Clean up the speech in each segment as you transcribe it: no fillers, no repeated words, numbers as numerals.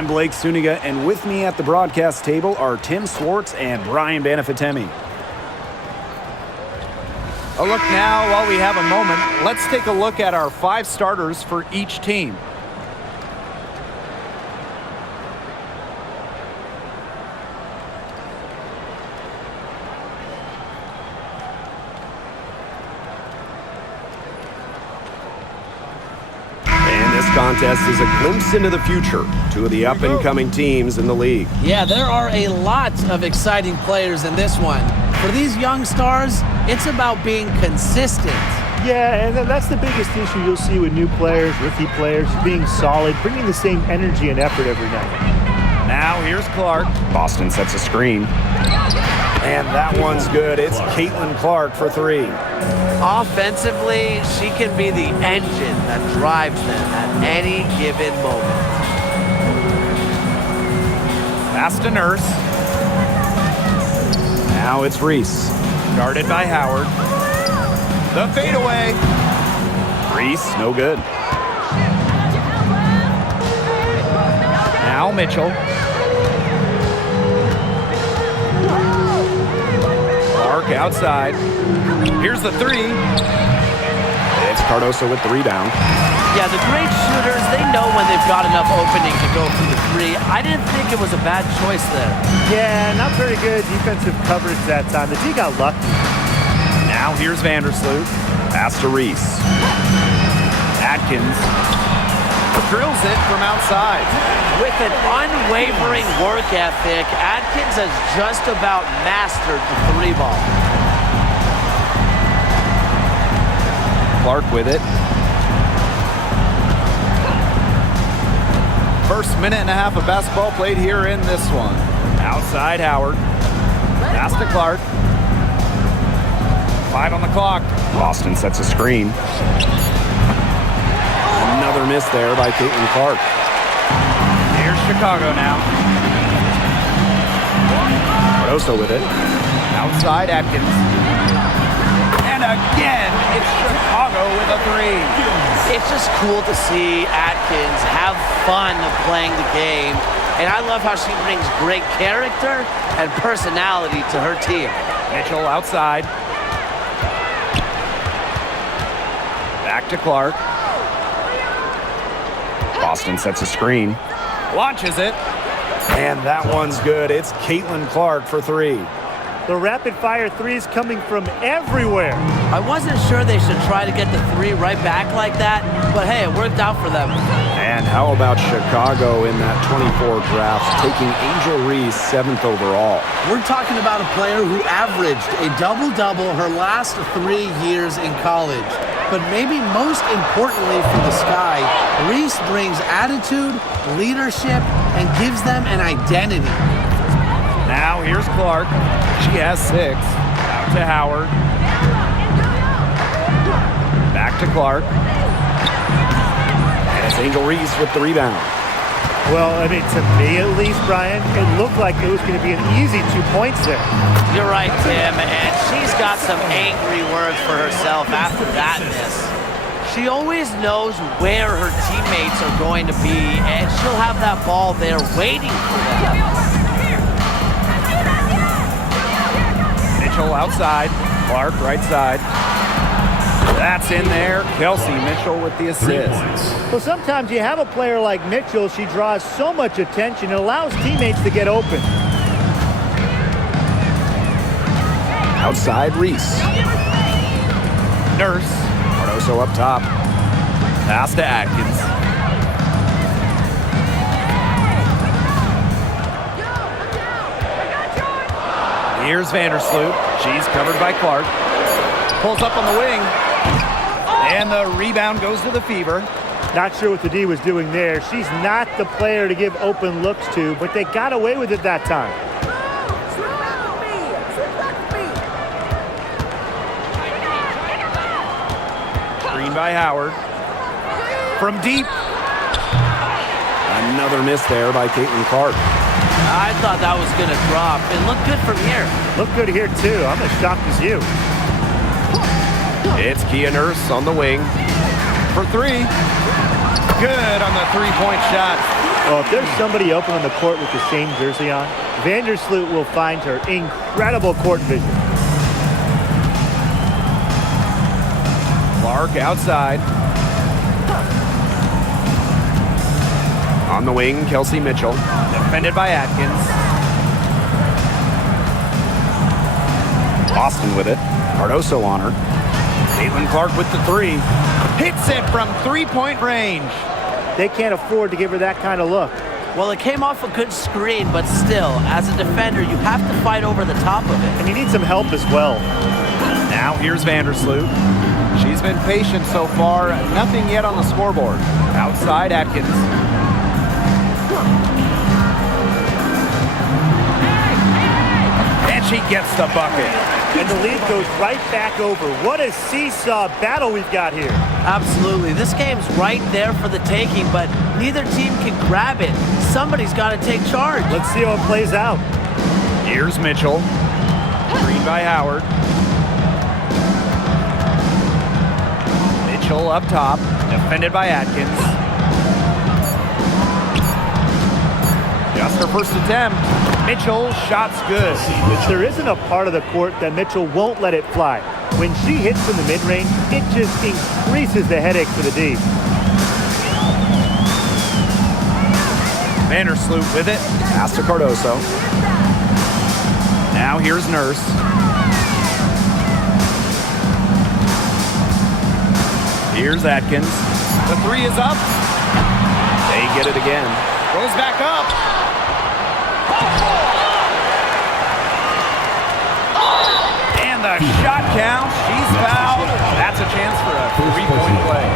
I'm Blake Suniga, and with me at the broadcast table are Tim Swartz and Brian Banafitemi. A look now, while we have a moment, let's take a look at our 5 starters for each team. Contest is a glimpse into the future. 2 of the up-and-coming teams in the league. Yeah, there are a lot of exciting players in this one. For these young stars, it's about being consistent. Yeah, and that's the biggest issue you'll see with new players, rookie players, being solid, bringing the same energy and effort every night. Now here's Clark. Boston sets a screen. And that one's good. It's CaitlinClark for 3. Offensively, she can be the engine that drives them at any given moment. Pass to Nurse. Now it's Reese. Guarded by Howard. The fadeaway. Reese, no good. Now Mitchell. Clark outside. Here's the 3. It's Cardoso with the rebound. Yeah, the great shooters, they know when they've got enough opening to go for the 3. I didn't think it was a bad choice there. Yeah, not very good defensive coverage that time. The D got lucky. Now here's Vandersloot. Pass to Reese. Atkins drills it from outside. With an unwavering work ethic, Atkins has just about mastered the 3 ball. Clark with it. First minute and a half of basketball played here in this one. Outside Howard. Pass to Clark. 5 on the clock. Boston sets a screen. Another miss there by CaitlinClark. Here's Chicago now. Cardoso with it. Outside Atkins. And again, it's Chicago with a 3. It's just cool to see Atkins have fun playing the game. And I love how she brings great character and personality to her team. Mitchell outside. Back to Clark. Boston sets a screen. Launches it. And that one's good. It's CaitlinClark for 3. The rapid-fire 3s coming from everywhere. I wasn't sure they should try to get the 3 right back like that, but hey, it worked out for them. And how about Chicago in that 24 draft, taking Angel Reese 7th overall? We're talking about a player who averaged a double-double her last 3 years in college. But maybe most importantly for the Sky, Reese brings attitude, leadership, and gives them an identity. Now here's Clark. She has 6. Out to Howard. Back to Clark. And it's Angel Reese with the rebound. Well, I mean, to me at least, Brian, it looked like it was going to be an easy 2 points there. You're right, Tim, and she's got some angry words for herself after that miss. She always knows where her teammates are going to be, and she'll have that ball there waiting for them. Mitchell outside. Clark right side. That's in there. Kelsey Mitchell with the assist. Well, sometimes you have a player like Mitchell. She draws so much attention. It allows teammates to get open. Outside Reese. Nurse. Cardoso up top. Pass to Atkins. Here's Vandersloot. She's covered by Clark. Pulls up on the wing. And the rebound goes to the Fever. Not sure what the D was doing there. She's not the player to give open looks to, but they got away with it that time. Screen by Howard. From deep. Another miss there by CaitlinClark. I thought that was going to drop. It looked good from here. Looked good here, too. I'm as shocked as you. It's Kia Nurse on the wing. For 3. Good on the 3-point shot. Well, if there's somebody open on the court with the same jersey on, Vandersloot will find her incredible court vision. Clark outside. On the wing, Kelsey Mitchell. Defended by Atkins. Boston with it. Cardoso on her. Clark with the three. Hits it from three-point range. They can't afford to give her that kind of look. Well, it came off a good screen, but still, as a defender, you have to fight over the top of it. And you need some help as well. Now here's Vandersloot. She's been patient so far. Nothing yet on the scoreboard. Outside Atkins. And she gets the bucket. And the lead goes right back over. What a seesaw battle we've got here. Absolutely. This game's right there for the taking, but neither team can grab it. Somebody's got to take charge. Let's see how it plays out. Here's Mitchell. Screen by Howard. Mitchell up top. Defended by Atkins. Just her first attempt. Mitchell, shot's good. There isn't a part of the court that Mitchell won't let it fly. When she hits from the mid-range, it just increases the headache for the D. Vandersloot with it. Pass to Cardoso. Now here's Nurse. Here's Atkins. The three is up. They get it again. Goes back up. And the shot counts. She's fouled. That's a chance for a three-point play.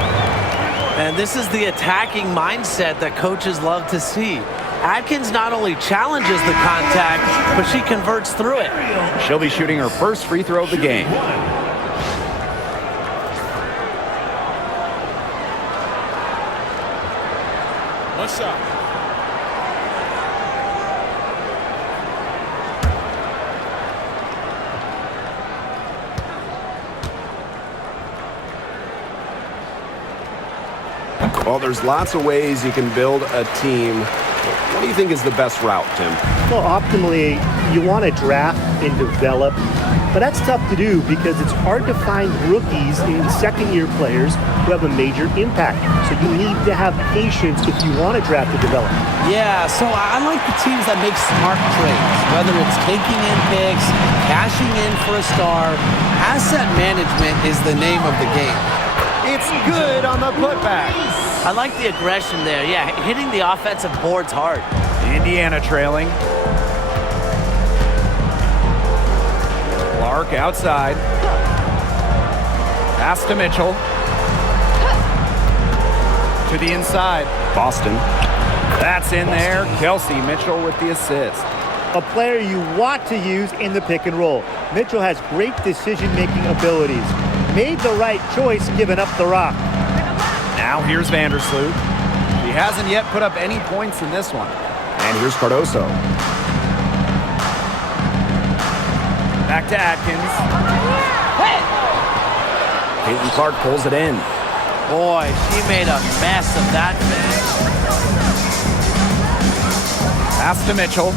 And this is the attacking mindset that coaches love to see. Atkins not only challenges the contact, but she converts through it. She'll be shooting her first free throw of the game. What's up? Well, there's lots of ways you can build a team. What do you think is the best route, Tim? Well, optimally, you want to draft and develop, but that's tough to do because it's hard to find rookies and second-year players who have a major impact. So you need to have patience if you want to draft and develop. Yeah, so I like the teams that make smart trades, whether it's taking in picks, cashing in for a star. Asset management is the name of the game. It's good on the putback. I like the aggression there. Yeah, hitting the offensive boards hard. Indiana trailing. Clark outside. Pass to Mitchell. To the inside. Boston. That's in there. Kelsey Mitchell with the assist. A player you want to use in the pick and roll. Mitchell has great decision-making abilities. Made the right choice giving up the rock. Now here's Vandersloot. She hasn't yet put up any points in this one. And here's Cardoso. Back to Atkins. Clark pulls it in. Boy, she made a mess of that finish. Pass to Mitchell.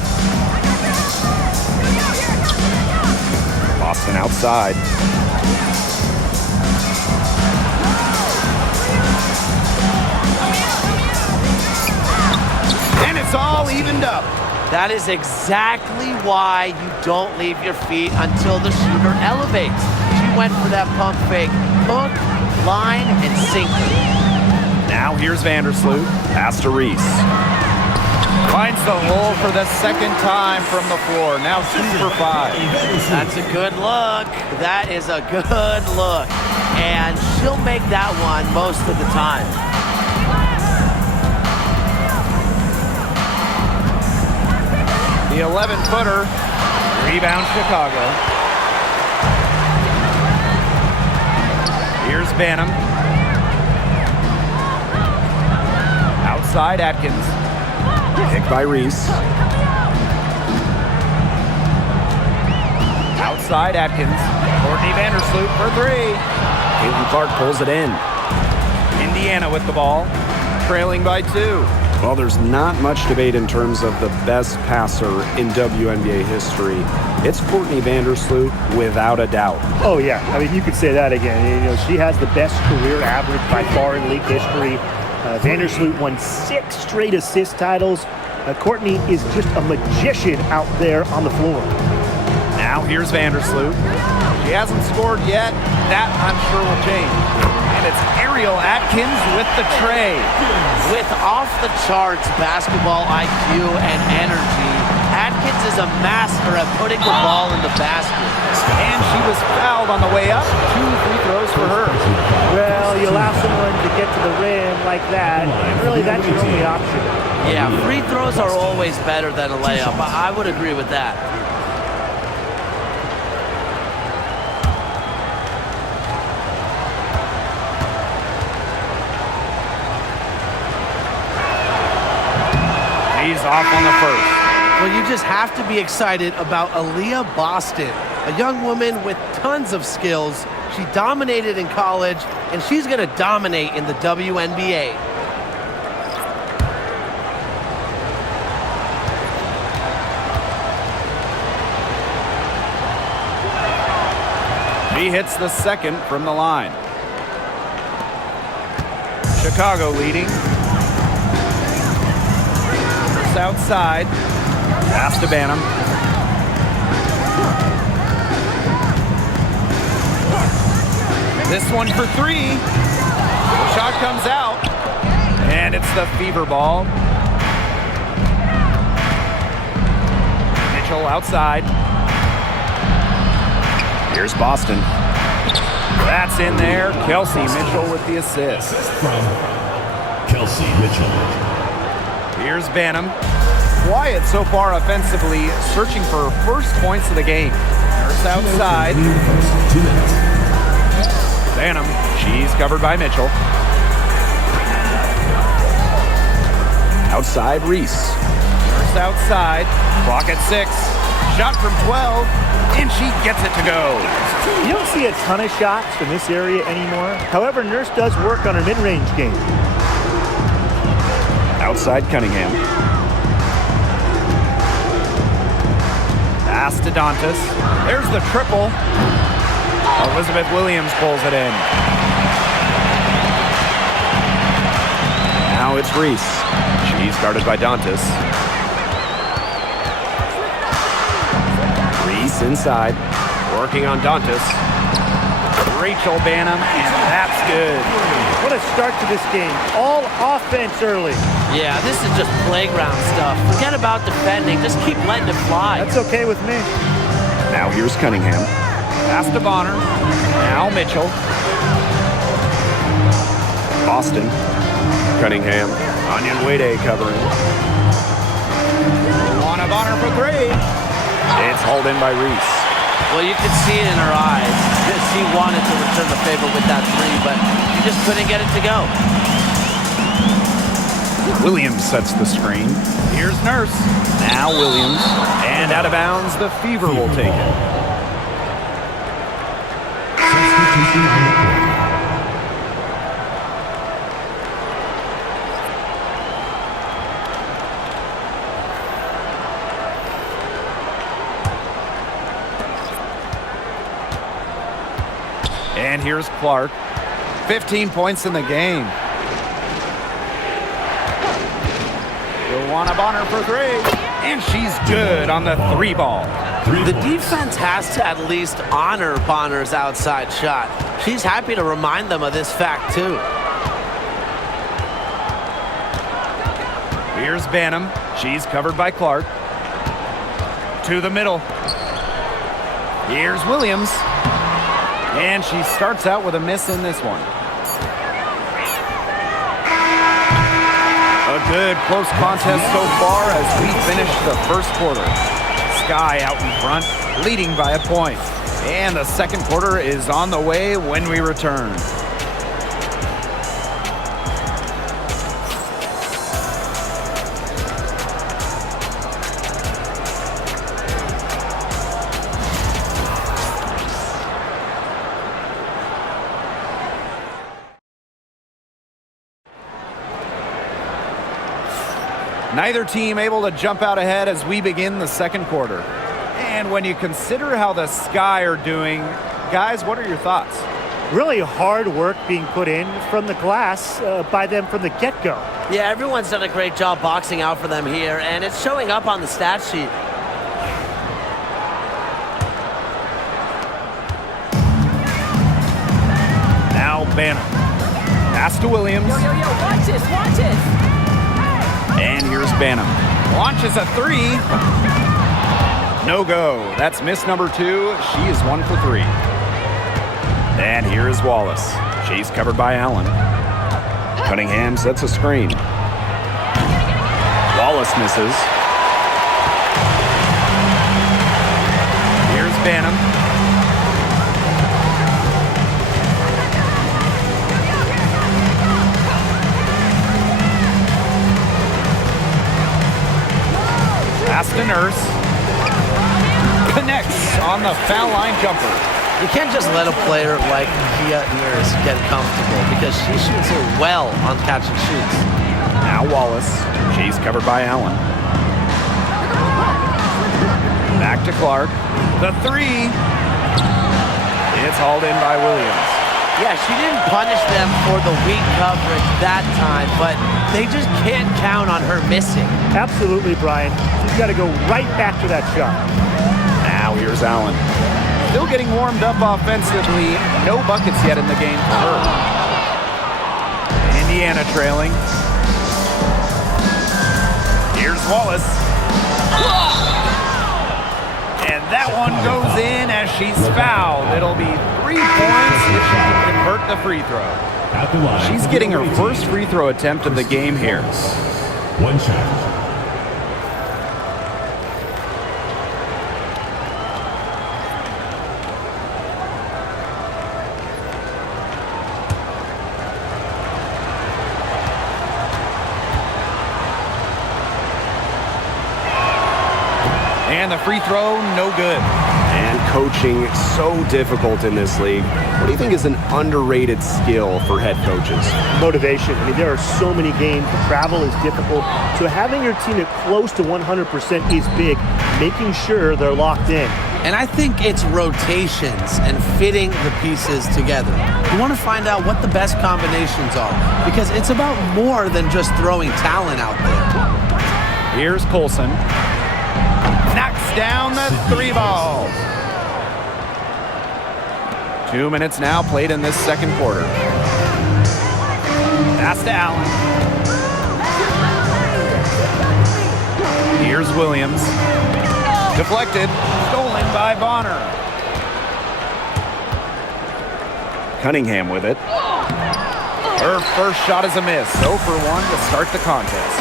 Boston outside. And it's all evened up. That is exactly why you don't leave your feet until the shooter elevates. She went for that pump fake. Hook, line, and sinker. Now here's Vandersloot. Pass to Reese. Finds the hole for the second time from the floor. Now 2 for 5. That's a good look. That is a good look. And she'll make that one most of the time. The 11-footer. Rebound Chicago. Here's Banham. Outside Atkins. Picked by Reese. Outside Atkins. Courtney Vandersloot for 3. Clark pulls it in. Indiana with the ball. Trailing by 2. Well, there's not much debate in terms of the best passer in WNBA history. It's Courtney Vandersloot without a doubt. Oh, yeah. I mean, you could say that again. You know, she has the best career average by far in league history. Vandersloot won 6 straight assist titles. Courtney is just a magician out there on the floor. Now here's Vandersloot. She hasn't scored yet. That, I'm sure, will change. And it's Ariel Atkins with the tray. With off-the-charts basketball IQ and energy, Atkins is a master at putting the ball in the basket. And she was fouled on the way up. 2 free throws for her. Well, you allow someone to get to the rim like that, really that's your only option. Yeah, free throws are always better than a layup. I would agree with that. He's off on the first. Well, you just have to be excited about Aaliyah Boston, a young woman with tons of skills. She dominated in college, and she's going to dominate in the WNBA. She hits the second from the line. Chicago leading. Outside. Pass to Banham. This one for 3. The shot comes out. And it's the fever ball. Mitchell outside. Here's Boston. That's in there. Kelsey Mitchell with the assist. From Kelsey Mitchell. Here's Banham. Quiet so far offensively, searching for first points of the game. Nurse outside. Banham, she's covered by Mitchell. Outside, Reese. Nurse outside. Clock at 6. Shot from 12, and she gets it to go. You don't see a ton of shots from this area anymore. However, Nurse does work on her mid-range game. Outside Cunningham. Pass to Dantas. There's the triple. Elizabeth Williams pulls it in. Now it's Reese. She's guarded by Dantas. Reese inside. Working on Dantas. Rachel Banham, and that's good. What a start to this game. All offense early. Yeah, this is just playground stuff. Forget about defending. Just keep letting it fly. That's okay with me. Now here's Cunningham. Pass to Bonner. Now Mitchell. Boston. Cunningham. Wnba covering. On Bonner for 3. It's hauled in by Reese. Well, you could see it in her eyes. She wanted to return the favor with that 3, but she just couldn't get it to go. Williams sets the screen. Here's Nurse. Now Williams. And out of bounds, the Fever will take it. Substitution on the court. And here's Clark. 15 points in the game. Joanna Bonner for 3. And she's good on the 3 ball. The defense has to at least honor Bonner's outside shot. She's happy to remind them of this fact, too. Here's Banham. She's covered by Clark. To the middle. Here's Williams. And she starts out with a miss in this one. A good close contest so far as we finish the first quarter. Sky out in front, leading by a point. And the second quarter is on the way when we return. Neither team able to jump out ahead as we begin the second quarter. And when you consider how the Sky are doing, guys, what are your thoughts? Really hard work being put in from the glass by them from the get-go. Yeah, everyone's done a great job boxing out for them here, and it's showing up on the stat sheet. Now Banner. Pass to Williams. Yo, watch this. And here's Banham. Launches a three. No go. That's miss number 2. She is 1 for 3. And here is Wallace. She's covered by Allen. Cunningham sets a screen. Wallace misses. Here's Banham. Pass to Nurse. Connects on the foul line jumper. You can't just let a player like Kia Nurse get comfortable because she shoots it well on catch and shoots. Now Wallace. She's covered by Allen. Back to Clark. The 3. It's hauled in by Williams. Yeah, she didn't punish them for the weak coverage that time, but they just can't count on her missing. Absolutely, Brian. She's got to go right back to that shot. Now here's Allen. Still getting warmed up offensively. No buckets yet in the game for her. Indiana trailing. Here's Wallace. And that one goes in as she's fouled. It'll be 3 points if she can convert the free throw. At the line. She's getting her first free throw attempt of the game here. 1 shot. And the free throw, no good. And coaching so difficult in this league. What do you think is an underrated skill for head coaches? Motivation. I mean, there are so many games. The travel is difficult. So having your team at close to 100% is big, making sure they're locked in. And I think it's rotations and fitting the pieces together. You want to find out what the best combinations are because it's about more than just throwing talent out there. Here's Colson. Knocks down the 3 ball. 2 minutes now played in this second quarter. Pass to Allen. Here's Williams. Deflected. Stolen by Bonner. Cunningham with it. Her first shot is a miss. 0 for 1 to start the contest.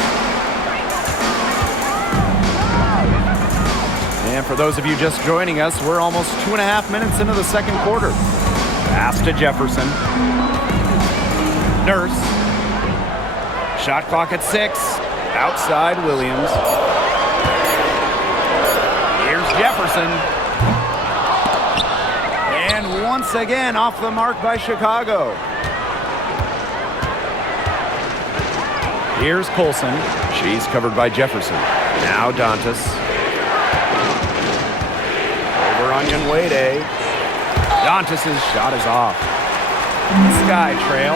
And for those of you just joining us, we're almost 2.5 minutes into the second quarter. Pass to Jefferson. Nurse. Shot clock at 6. Outside Williams. Here's Jefferson. And once again off the mark by Chicago. Here's Colson. She's covered by Jefferson. Now Dantas. Over on Wnba. Dantas' shot is off. Sky trail.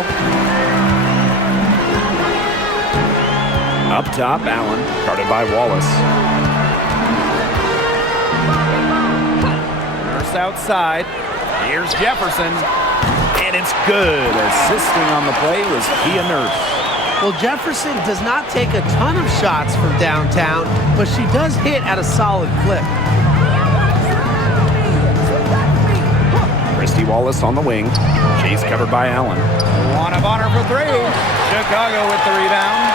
Up top, Allen. Guarded by Wallace. Nurse outside. Here's Jefferson. And it's good. Assisting on the play was Kia Nurse. Well, Jefferson does not take a ton of shots from downtown, but she does hit at a solid clip. Christy Wallace on the wing. She's covered by Allen. One of honor for 3. Chicago with the rebound.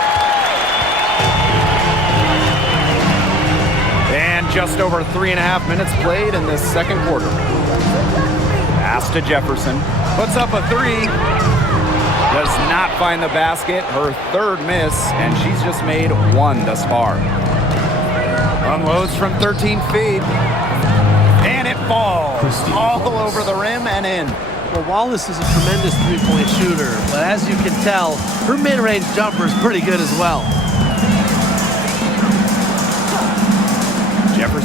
And just over 3.5 minutes played in this second quarter. Pass to Jefferson. Puts up a 3. Does not find the basket. Her third miss, and she's just made 1 thus far. Unloads from 13 feet. And it falls all over the rim and in. Well, Wallace is a tremendous three-point shooter, but as you can tell, her mid-range jumper is pretty good as well.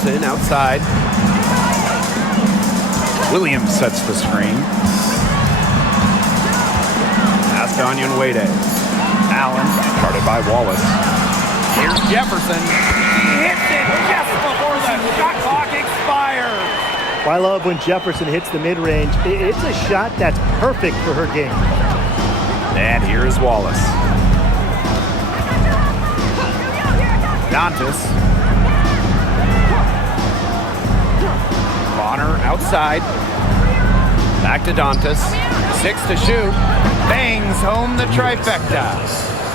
Jefferson outside. Williams sets the screen. Pass to Wnba. Allen, guarded by Wallace. Here's Jefferson. He hits it just before the shot clock expires. I love when Jefferson hits the mid-range. It's a shot that's perfect for her game. And here is Wallace. Dantas. Bonner outside. Back to Dantas. 6 to shoot. Bangs home the trifecta.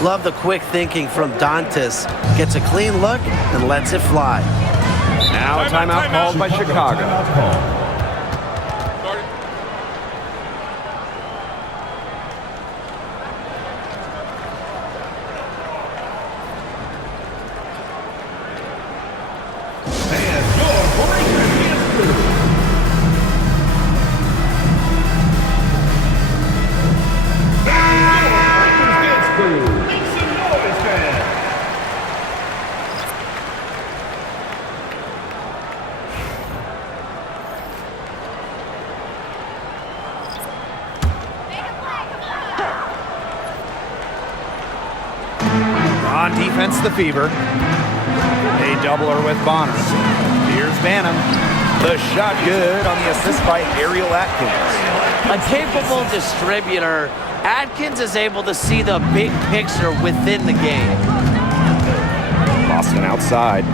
Love the quick thinking from Dantas. Gets a clean look and lets it fly. Now a timeout called by Chicago. On defense, the Fever. They double her with Bonner. Here's Banham. The shot good on the assist by Ariel Atkins. A capable distributor, Atkins is able to see the big picture within the game. Boston outside.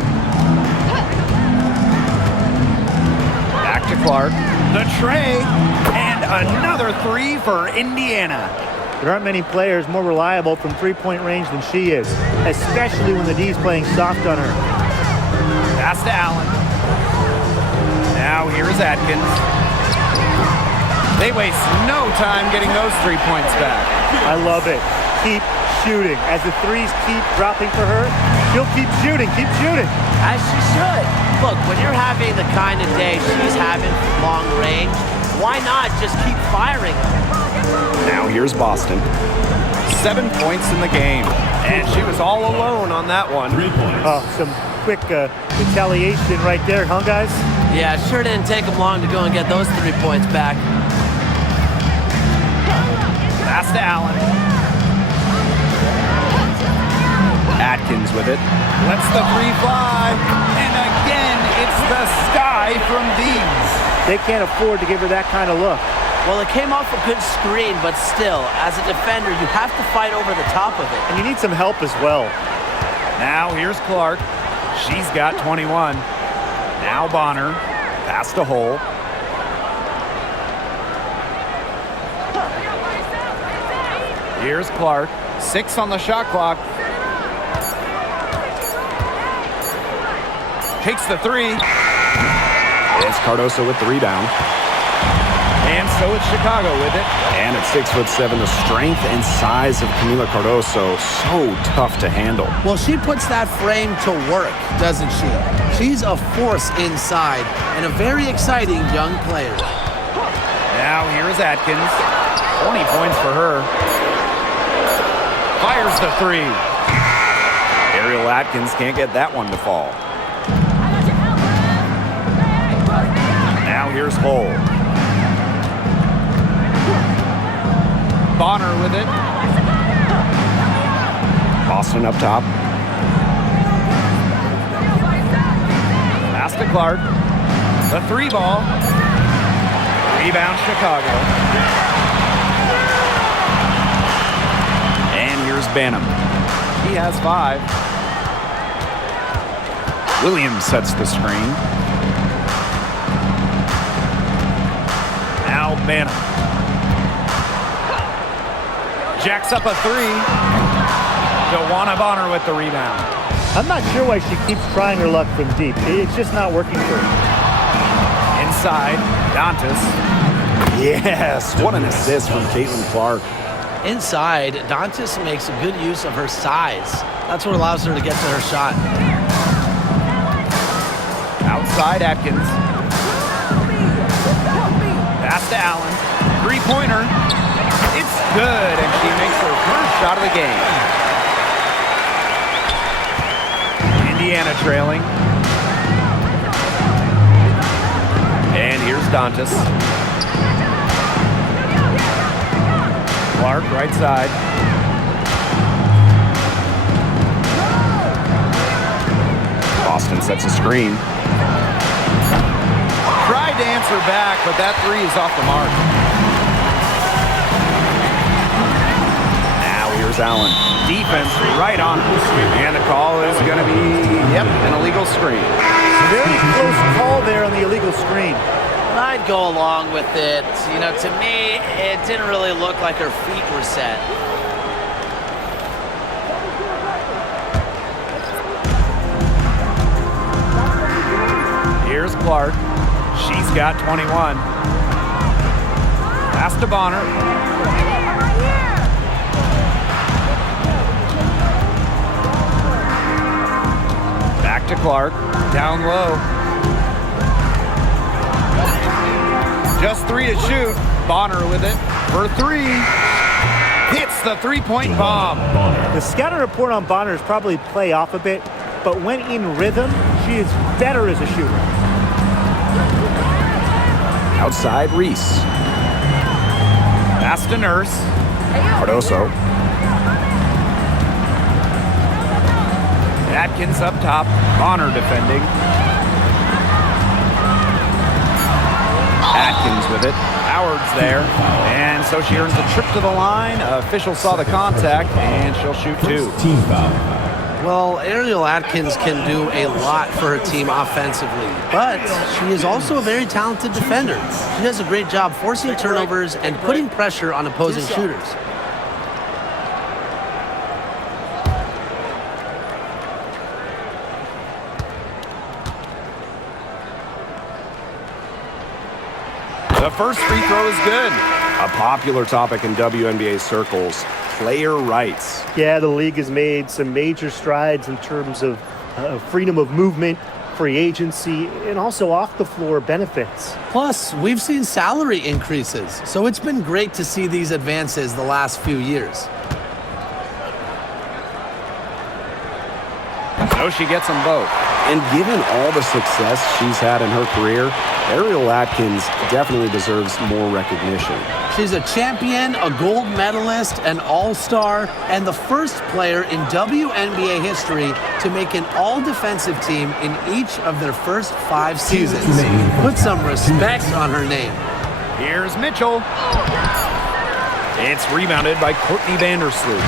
Back to Clark. The tray. And another three for Indiana. There aren't many players more reliable from three-point range than she is, especially when the D's playing soft on her. Pass to Allen. Now here's Atkins. They waste no time getting those 3 points back. I love it. Keep shooting. As the threes keep dropping for her, she'll keep shooting. Keep shooting. As she should. Look, when you're having the kind of day she's having long range, why not just keep firing them? Now here's Boston. 7 points in the game. And she was all alone on that one. 3 points. Oh, some quick retaliation right there, huh, guys? Yeah, it sure didn't take them long to go and get those 3 points back. Pass to Allen. Atkins with it. Lets the three fly. And again, it's the sky from these. They can't afford to give her that kind of look. Well, it came off a good screen, but still, as a defender, you have to fight over the top of it. And you need some help as well. Now here's Clark. She's got 21. Now Bonner. Pass to Hole. Here's Clark. 6 on the shot clock. Takes the three. It's Cardoso with the rebound. And so it's Chicago with it. And at 6'7", the strength and size of Camila Cardoso, so tough to handle. Well, she puts that frame to work, doesn't she? She's a force inside and a very exciting young player. Now here's Atkins. 20 points for her. Fires the three. Ariel Atkins can't get that one to fall. Now here's Hole. Bonner with it. Boston up top. Pass to Clark. The three ball. Rebound Chicago. And here's Banham. He has 5. Williams sets the screen. Now Banham. Jacks up a three. Joanna Bonner with the rebound. I'm not sure why she keeps trying her luck from deep. It's just not working for her. Inside, Dantas. Yes, what an assist from Caitlin-Clark. Inside, Dantas makes a good use of her size. That's what allows her to get to her shot. Outside, Atkins. Pass to Allen. Three-pointer. It's good, and she makes her first shot of the game. Indiana trailing. Dantas. Clark, right side. Boston sets a screen. Tried to answer back, but that three is off the mark. Now here's Allen. Defense right on him. And the call is going to be, an illegal screen. Very close call there on the illegal screen. I'd go along with it. You know, to me, it didn't really look like her feet were set. Here's Clark. She's got 21. Pass to Bonner. Back to Clark. Down low. Just three to shoot. Bonner with it for three. Hits the three-point bomb. The scouting report on Bonner is probably play off a bit, but when in rhythm, she is better as a shooter. Outside, Reese. Pass to Nurse. Cardoso. Atkins up top. Bonner defending. Atkins with it. Howard's there. And so she earns a trip to the line. Official saw the contact, and she'll shoot two. Team foul. Well, Ariel Atkins can do a lot for her team offensively, but she is also a very talented defender. She does a great job forcing turnovers and putting pressure on opposing shooters. The first free throw is good. A popular topic in WNBA circles, player rights. Yeah, the league has made some major strides in terms of freedom of movement, free agency, and also off-the-floor benefits. Plus, we've seen salary increases, so it's been great to see these advances the last few years. So she gets them both. And given all the success she's had in her career, Ariel Atkins definitely deserves more recognition. She's a champion, a gold medalist, an all-star, and the first player in WNBA history to make an all-defensive team in each of their first 5 seasons. Put some respect on her name. Here's Mitchell. It's rebounded by Courtney Vandersloot.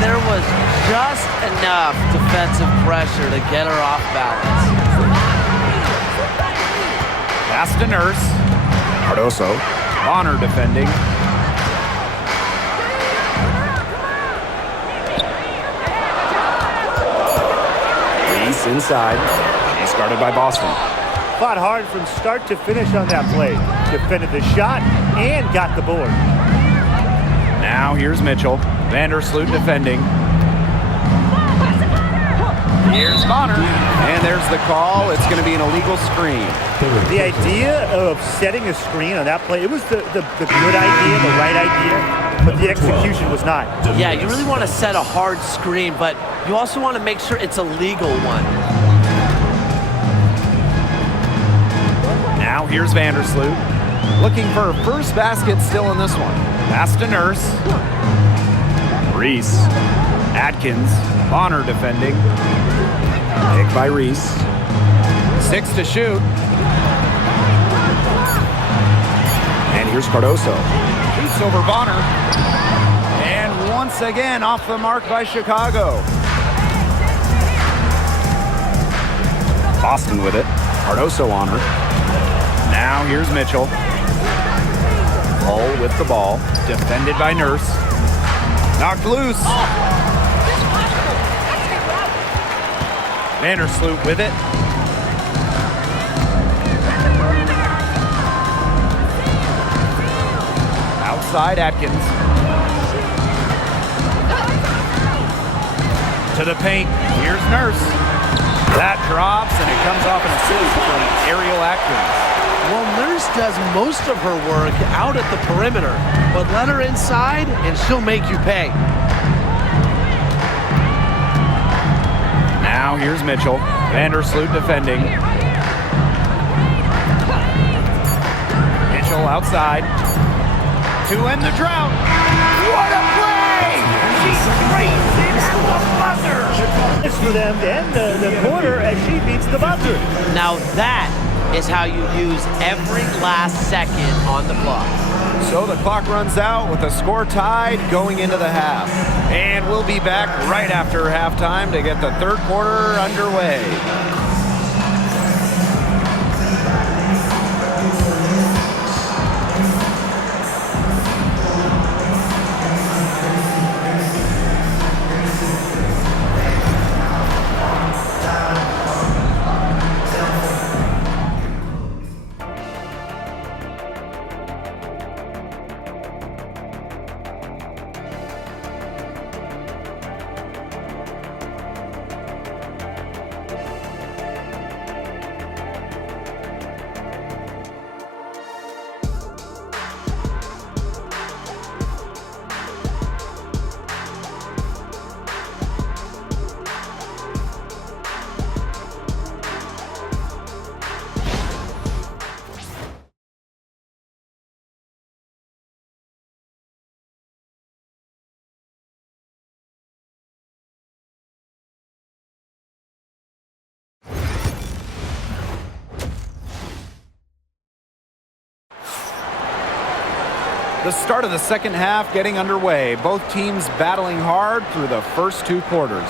There was just enough defensive pressure to get her off balance. Pass to Nurse. Cardoso. Bonner defending. Reese inside. She's guarded by Boston. Fought hard from start to finish on that play. Defended the shot and got the board. Now here's Mitchell. Vandersloot defending. Here's Bonner. And there's the call. It's going to be an illegal screen. The idea of setting a screen on that play, it was the good idea, the right idea, but the execution was not. Yeah, you really want to set a hard screen, but you also want to make sure it's a legal one. Now here's Vandersloot. Looking for her first basket still in this one. Pass to Nurse. Reese. Atkins. Bonner defending. Pick by Reese. 6 to shoot. And here's Cardoso. Shoots over Bonner. And once again off the mark by Chicago. Boston with it. Cardoso on her. Now here's Mitchell. Hull with the ball. Defended by Nurse. Knocked loose. Vandersloot with it. Outside Atkins. To the paint. Here's Nurse. That drops and it comes off an assist from Ariel Atkins. Well, Nurse does most of her work out at the perimeter, but let her inside and she'll make you pay. Now here's Mitchell. Vandersloot defending. outside. To end the drought. What a play! She screams it at the buzzer. It's for them to end the quarter as she beats the buzzer. Now that is how you use every last second on the clock. So the clock runs out with the score tied going into the half. And we'll be back right after halftime to get the third quarter underway. The start of the second half getting underway. Both teams battling hard through the first two quarters.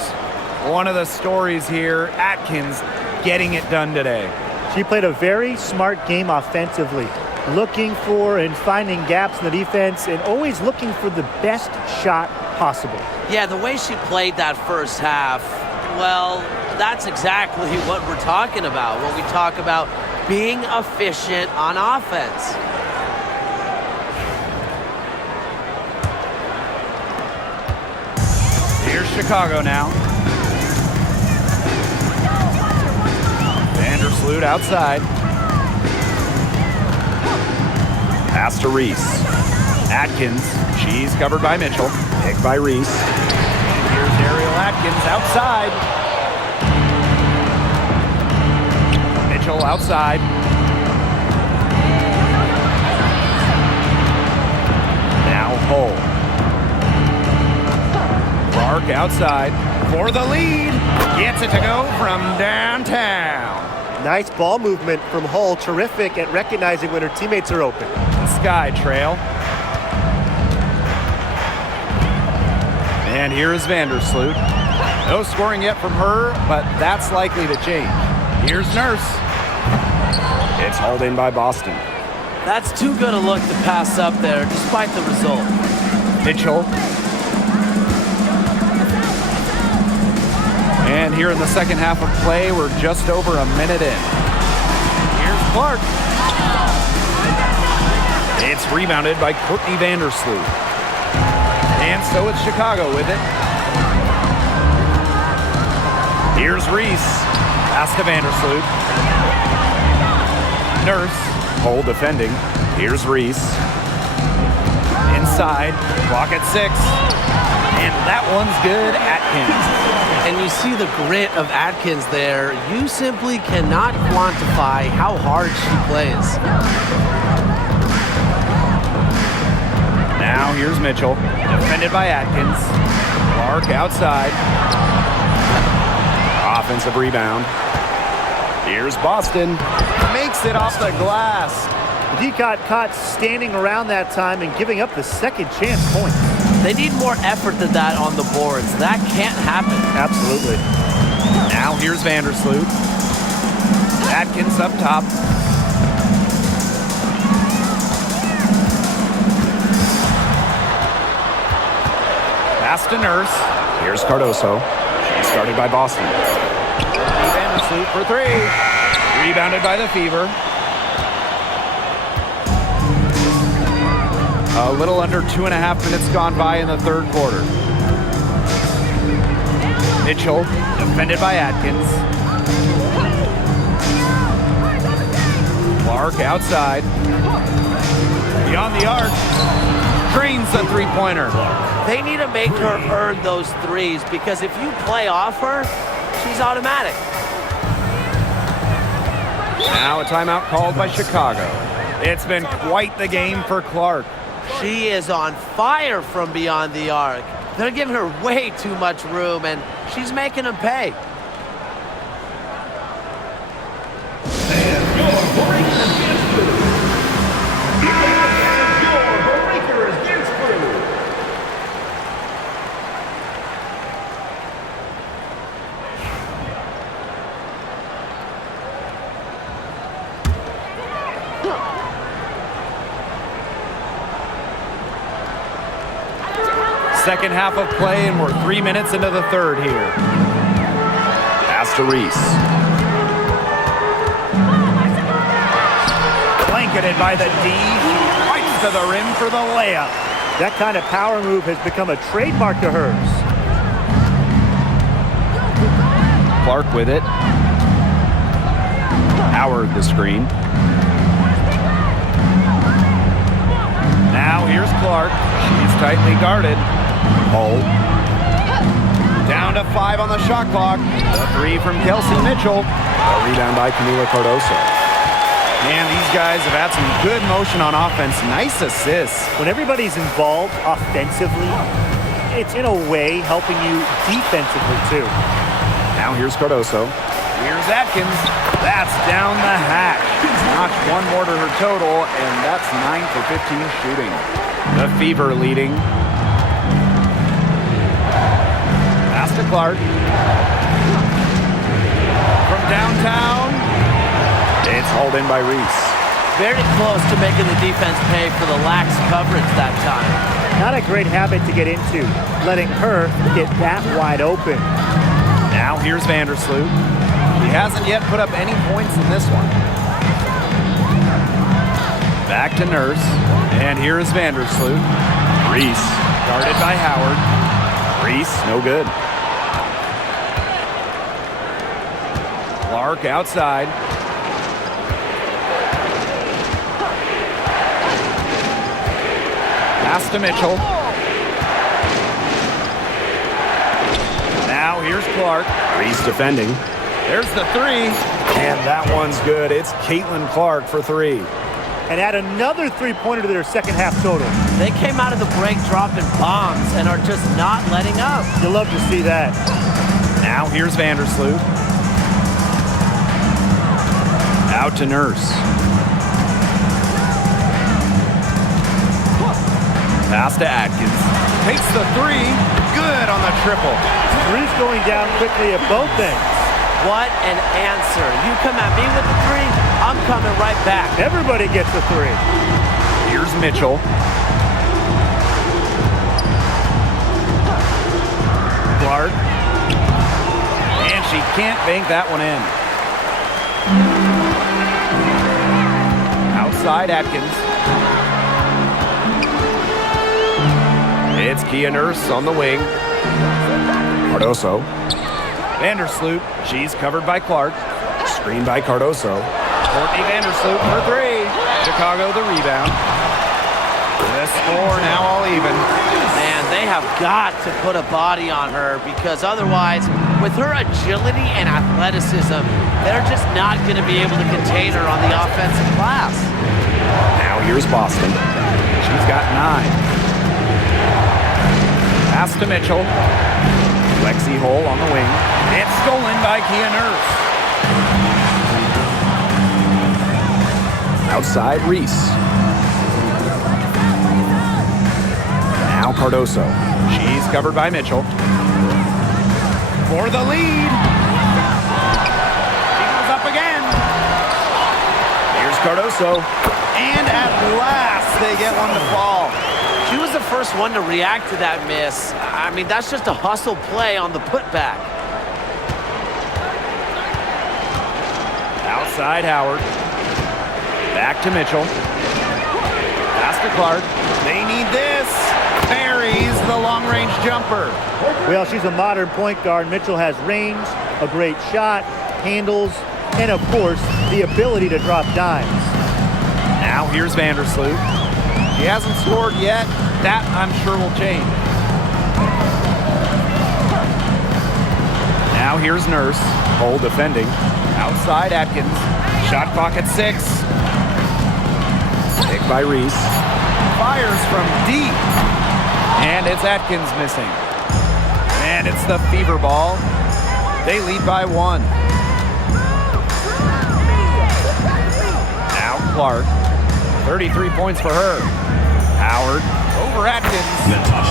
One of the stories here, Atkins getting it done today. She played a very smart game offensively, looking for and finding gaps in the defense and always looking for the best shot possible. Yeah, the way she played that first half, well, that's exactly what we're talking about when we talk about being efficient on offense. Here's Chicago now. Vandersloot outside. Pass to Reese. Atkins, she's covered by Mitchell. Picked by Reese. And here's Ariel Atkins outside. Mitchell outside. Now Hull. Clark outside for the lead. Gets it to go from downtown. Nice ball movement from Hull. Terrific at recognizing when her teammates are open. Sky trail. And here is Vandersloot. No scoring yet from her, but that's likely to change. Here's Nurse. It's hauled in by Boston. That's too good a look to pass up there, despite the result. Mitchell. And here in the second half of play, we're just over a minute in. Here's Clark. It's rebounded by Courtney Vandersloot. And so it's Chicago with it. Here's Reese. Pass to Vandersloot. Nurse. Hull defending. Here's Reese. Inside. Clock at 6. And that one's good. Atkins. And you see the grit of Atkins there. You simply cannot quantify how hard she plays. Now here's Mitchell, defended by Atkins. Clark outside. Offensive rebound. Here's Boston. Makes it off the glass. The D got caught standing around that time and giving up the second chance point. They need more effort than that on the boards. That can't happen. Absolutely. Now here's Vandersloot. Atkins up top. Pass to Nurse. Here's Cardoso. She's started by Boston. Vandersloot for 3. Rebounded by the Fever. A little under 2.5 minutes gone by in the third quarter. Mitchell, defended by Atkins. Clark outside. Beyond the arc. Drains the three-pointer. They need to make her earn those threes because if you play off her, she's automatic. Now a timeout called by Chicago. It's been quite the game for Clark. She is on fire from beyond the arc. They're giving her way too much room, and she's making them pay. Second half of play, and we're 3 minutes into the third here. Pass to Reese. Blanketed by the D. She fights to the rim for the layup. That kind of power move has become a trademark to hers. Clark with it. Howard the screen. Now here's Clark. She's tightly guarded. Hole. Down to 5 on the shot clock. The 3 from Kelsey Mitchell. A rebound by Camila Cardoso. And these guys have had some good motion on offense. Nice assists. When everybody's involved offensively, it's in a way helping you defensively too. Now here's Cardoso. Here's Atkins. That's down the hatch. Notched one more to her total, and that's 9 for 15 shooting. The Fever leading. Pass to Clark. From downtown. It's hauled in by Reese. Very close to making the defense pay for the lax coverage that time. Not a great habit to get into, letting her get that wide open. Now here's Vandersloot. He hasn't yet put up any points in this one. Back to Nurse. And here is Vandersloot. Reese. Guarded by Howard. Reese, no good. Clark outside. Pass to Mitchell. Now here's Clark. Reese defending. There's the 3. And that one's good. It's Caitlin Clark for 3. And add another three-pointer to their second half total. They came out of the break dropping bombs and are just not letting up. You'll love to see that. Now here's Vandersloot. Out to Nurse. Pass to Atkins. Takes the 3. Good on the triple. Three's going down quickly at both ends. What an answer. You come at me with the 3, I'm coming right back. Everybody gets a 3. Here's Mitchell. Clark. And she can't bank that one in. Outside Atkins. It's Kia Nurse on the wing. Cardoso. Vandersloot. She's covered by Clark. Screen by Cardoso. Courtney Vandersloot for 3. Chicago the rebound. The score now all even. Man, they have got to put a body on her because otherwise, with her agility and athleticism, they're just not going to be able to contain her on the offensive glass. Now here's Boston. She's got 9. Pass to Mitchell. Lexi Hole on the wing. It's stolen by Kia Nurse. Outside Reese. Now Cardoso. She's covered by Mitchell. For the lead. She goes up again. Here's Cardoso. And at last, they get one to fall. She was the first one to react to that miss. I mean, that's just a hustle play on the putback. Outside Howard. Back to Mitchell. Pass to Clark. They need this. Buries the long-range jumper. Well, she's a modern point guard. Mitchell has range, a great shot, handles, and of course, the ability to drop dimes. Now here's Vandersloot. She hasn't scored yet. That, I'm sure, will change. Now here's Nurse. Hole defending. Outside Atkins. Shot clock at 6. by Reese. Fires from deep. And it's Atkins missing. And it's the Fever ball. They lead by 1. Now Clark. 33 points for her. Howard over Atkins.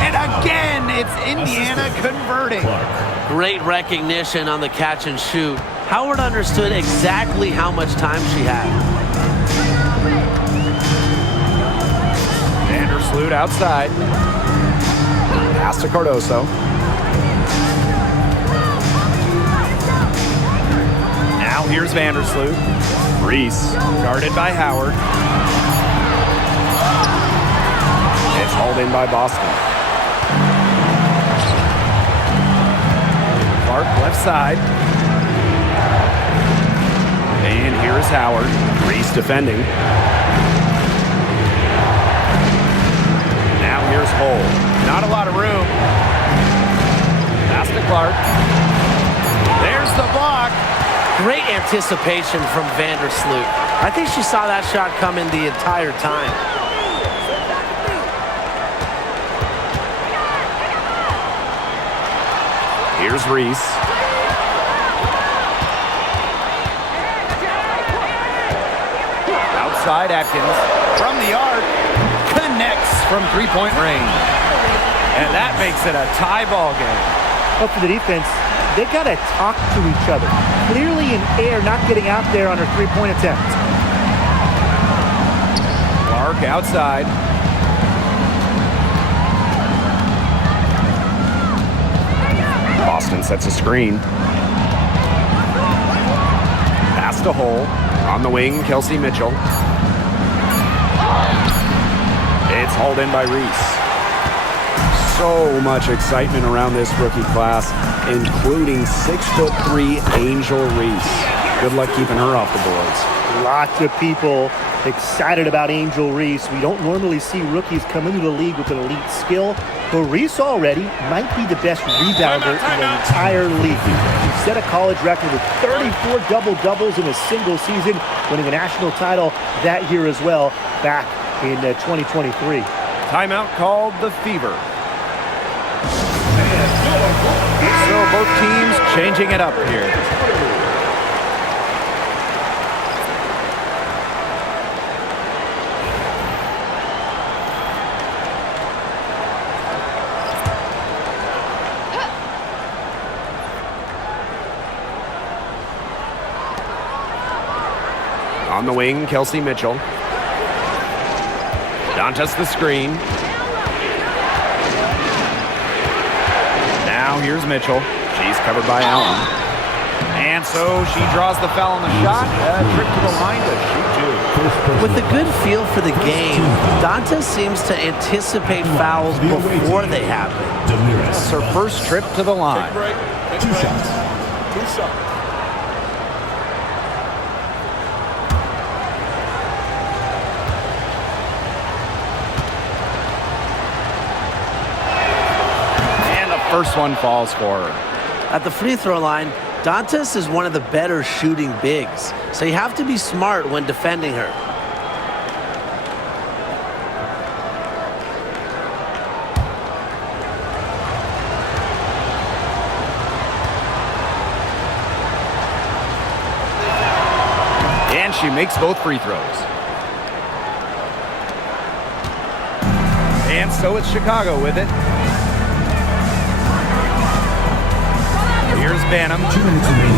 And again, it's Indiana converting. Great recognition on the catch and shoot. Howard understood exactly how much time she had. Vandersloot outside. Pass to Cardoso. Now here's Vandersloot. Reese. Guarded by Howard. It's hauled in by Boston. Clark left side. And here's Howard. Reese defending. Now here's Hull. Not a lot of room. Pass to Clark. There's the block. Great anticipation from Vandersloot. I think she saw that shot coming the entire time. Here's Reese. Outside Atkins. From the arc. Connects from three-point range. And that makes it a tie ball game. But for the defense, they got to talk to each other. Clearly in air, not getting out there on her three-point attempt. Clark outside. Boston sets a screen. Pass to Hull. On the wing, Kelsey Mitchell. It's hauled in by Reese. So much excitement around this rookie class, including 6'3" Angel Reese. Good luck keeping her off the boards. Lots of people excited about Angel Reese. We don't normally see rookies come into the league with an elite skill, but Reese already might be the best rebounder in the entire league. He set a college record with 34 double-doubles in a single season, winning a national title that year as well, back in 2023. Timeout called the Fever. So both teams changing it up here. On the wing, Kelsey Mitchell. Dantas the screen. Now here's Mitchell. She's covered by Allen. And so she draws the foul on the shot. A trip to the line to shoot two. With a good feel for the game, Dantas seems to anticipate fouls before they happen. It's her first trip to the line. Two shots. First one falls for her. At the free throw line, Dantas is one of the better shooting bigs, so you have to be smart when defending her. And she makes both free throws. And so it's Chicago with it. Here's Banham.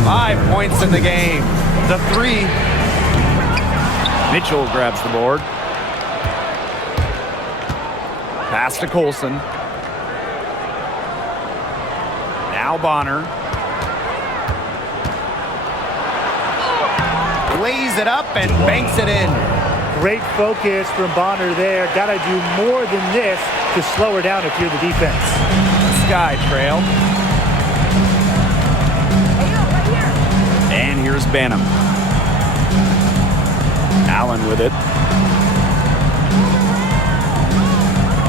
5 points in the game. The three. Mitchell grabs the board. Pass to Colson. Now Bonner. Lays it up and banks it in. Great focus from Bonner there. Got to do more than this to slow her down if you're the defense. Sky trail. And here's Banham. Allen with it.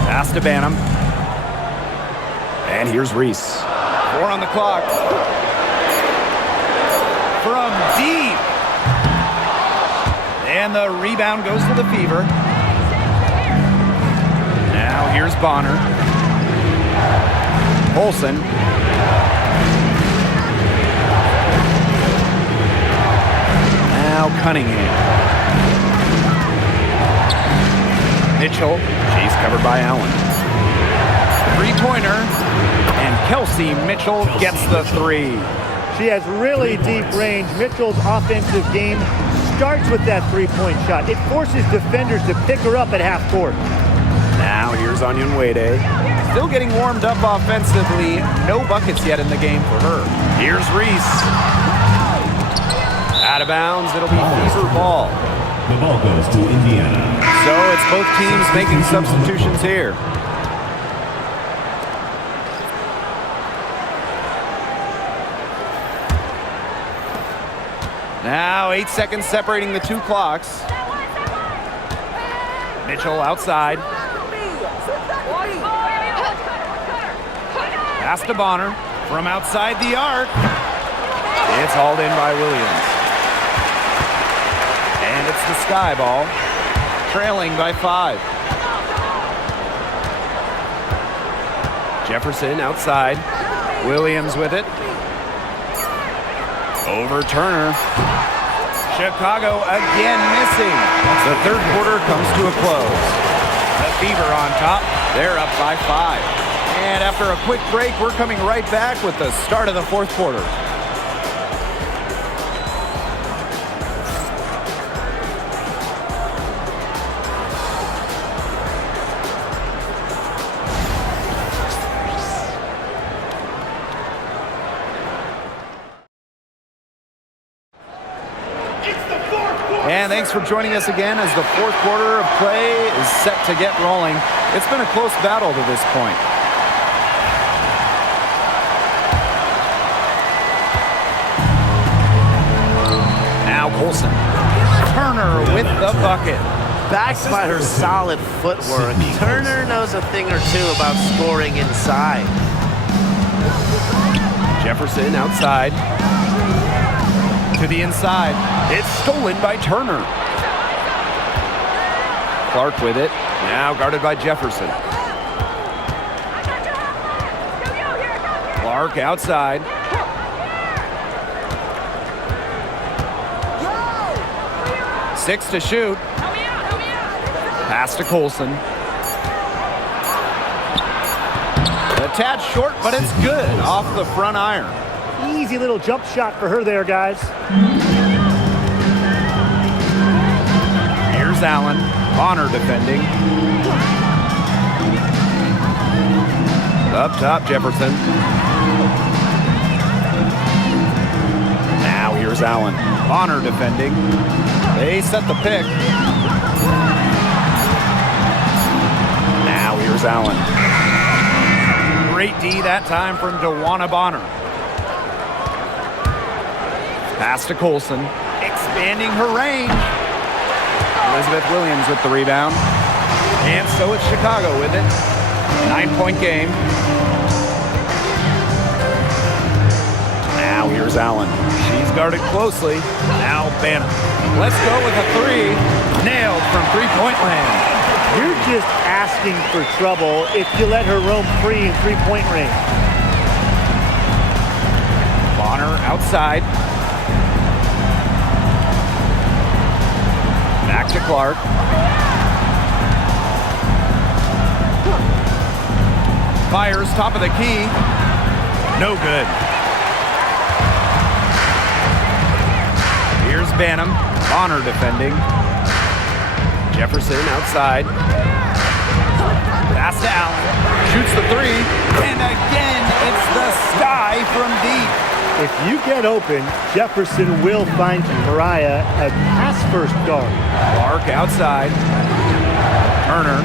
Pass to Banham. And here's Reese. 4 on the clock. From deep. And the rebound goes to the Fever. Now here's Bonner. Olsen. Now Cunningham. Mitchell. She's covered by Allen. Three-pointer. And Kelsey Mitchell gets the three. She has really deep range. Mitchell's offensive game starts with that three-point shot. It forces defenders to pick her up at half court. Now here's Wnba. Still getting warmed up offensively. No buckets yet in the game for her. Here's Reese. Out of bounds. It'll be Fever ball. The ball goes to Indiana. So it's both teams making substitutions here. Now 8 seconds separating the two clocks. Mitchell outside. Pass to Bonner from outside the arc. It's hauled in by Williams. And it's the Sky ball, trailing by 5. Jefferson outside. Williams with it. Over Turner. Chicago again missing. The third quarter comes to a close. The Fever on top. They're up by 5. And after a quick break, we're coming right back with the start of the fourth quarter. And thanks for joining us again as the fourth quarter of play is set to get rolling. It's been a close battle to this point. Now Colson. Turner with the bucket. Backed by her solid footwork, Turner knows a thing or two about scoring inside. Jefferson outside. To the inside. It's stolen by Turner. Clark with it. Now guarded by Jefferson. Clark outside. Six to shoot. Pass to Colson. A tad short, but it's good off the front iron. Easy little jump shot for her there, guys. Here's Allen. Bonner defending. Up top, Jefferson. Now here's Allen. Bonner defending. They set the pick. Now here's Allen. Great D that time from Wnba Bonner. Pass to Colson. Expanding her range. Elizabeth Williams with the rebound. And so it's Chicago with it. 9-point game. Now here's Allen. She's guarded closely. Now Banner. Let's go with a three. Nailed from three-point land. You're just asking for trouble if you let her roam free in three-point range. Bonner outside. Back to Clark. Fires top of the key. No good. Here's Banham. Bonner defending. Jefferson outside. Pass to Allen. Shoots the three. And again, it's the Sky from deep. If you get open, Jefferson will find you. Mariah, a pass-first guard. Clark outside. Turner.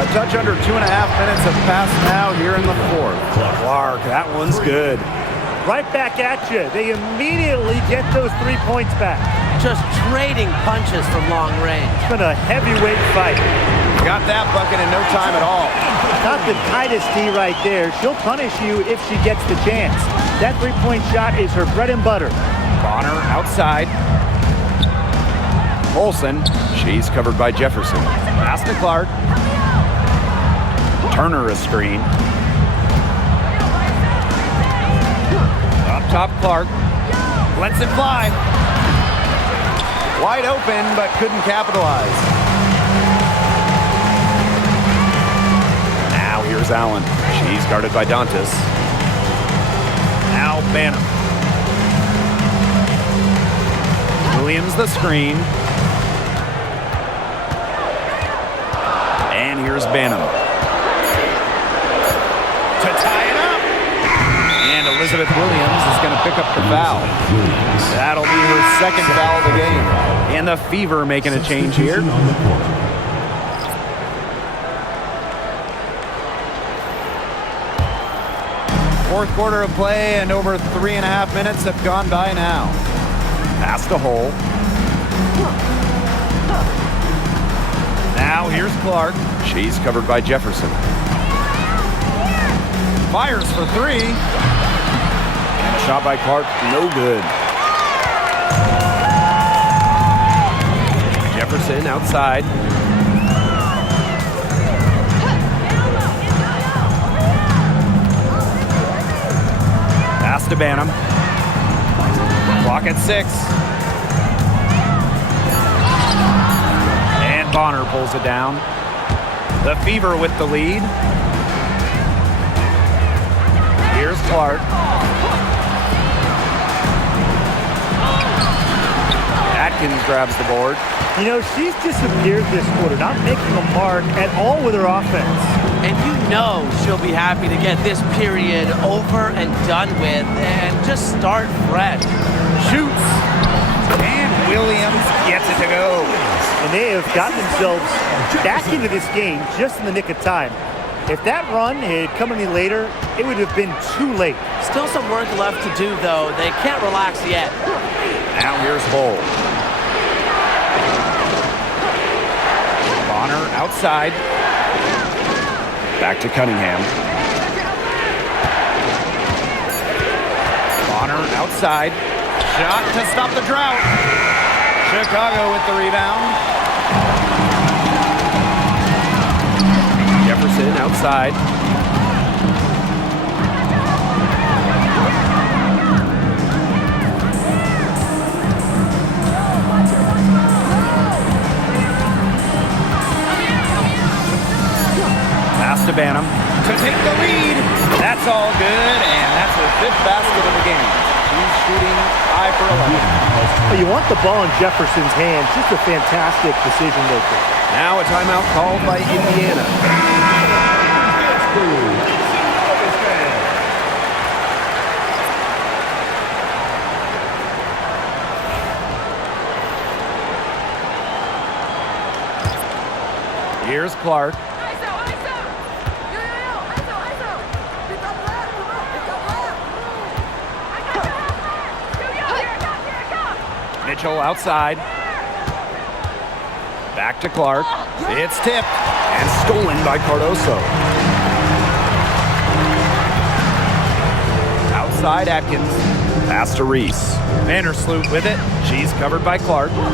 A touch under 2.5 minutes have passed now here in the fourth. Clark, that one's good. Right back at you. They immediately get those 3 points back. Just trading punches from long range. It's been a heavyweight fight. Got that bucket in no time at all. Not the tightest D right there. She'll punish you if she gets the chance. That three-point shot is her bread and butter. Bonner outside. Olsen, she's covered by Jefferson. Pass to Clark. Turner a screen. Up top, Clark. Lets it fly. Wide open, but couldn't capitalize. Now here's Allen. She's guarded by Dantas. Now Banham. Williams the screen. And here's Banham. To tie it up. And Elizabeth Williams is going to pick up the foul. That'll be her second foul of the game. And the Fever making a change here. Fourth quarter of play, and over 3.5 minutes have gone by now. Pass to Hole. Now here's Clark. She's covered by Jefferson. Fires for three. And a shot by Clark, no good. Jefferson outside. Pass to Banham. Clock at 6. And Bonner pulls it down. The Fever with the lead. Here's Clark. Atkins grabs the board. You know, she's disappeared this quarter, not making a mark at all with her offense. And you know she'll be happy to get this period over and done with and just start fresh. Shoots. And Williams gets it to go. And they have gotten themselves back into this game just in the nick of time. If that run had come any later, it would have been too late. Still some work left to do, though. They can't relax yet. Now here's Hole. Bonner outside. Back to Cunningham. Bonner outside. Shot to stop the drought. Chicago with the rebound. Jefferson outside. Pass to Banham to take the lead. That's all good, and that's her 5th basket of the game. She's shooting 5 for 11. Well, you want the ball in Jefferson's hands. Just a fantastic decision maker. Now a timeout called by Indiana. Here's Clark. Mitchell outside. Back to Clark. It's tipped And stolen by Cardoso. outside Atkins. Pass to Reese. Vandersloot with it. She's covered by Clark. Ariel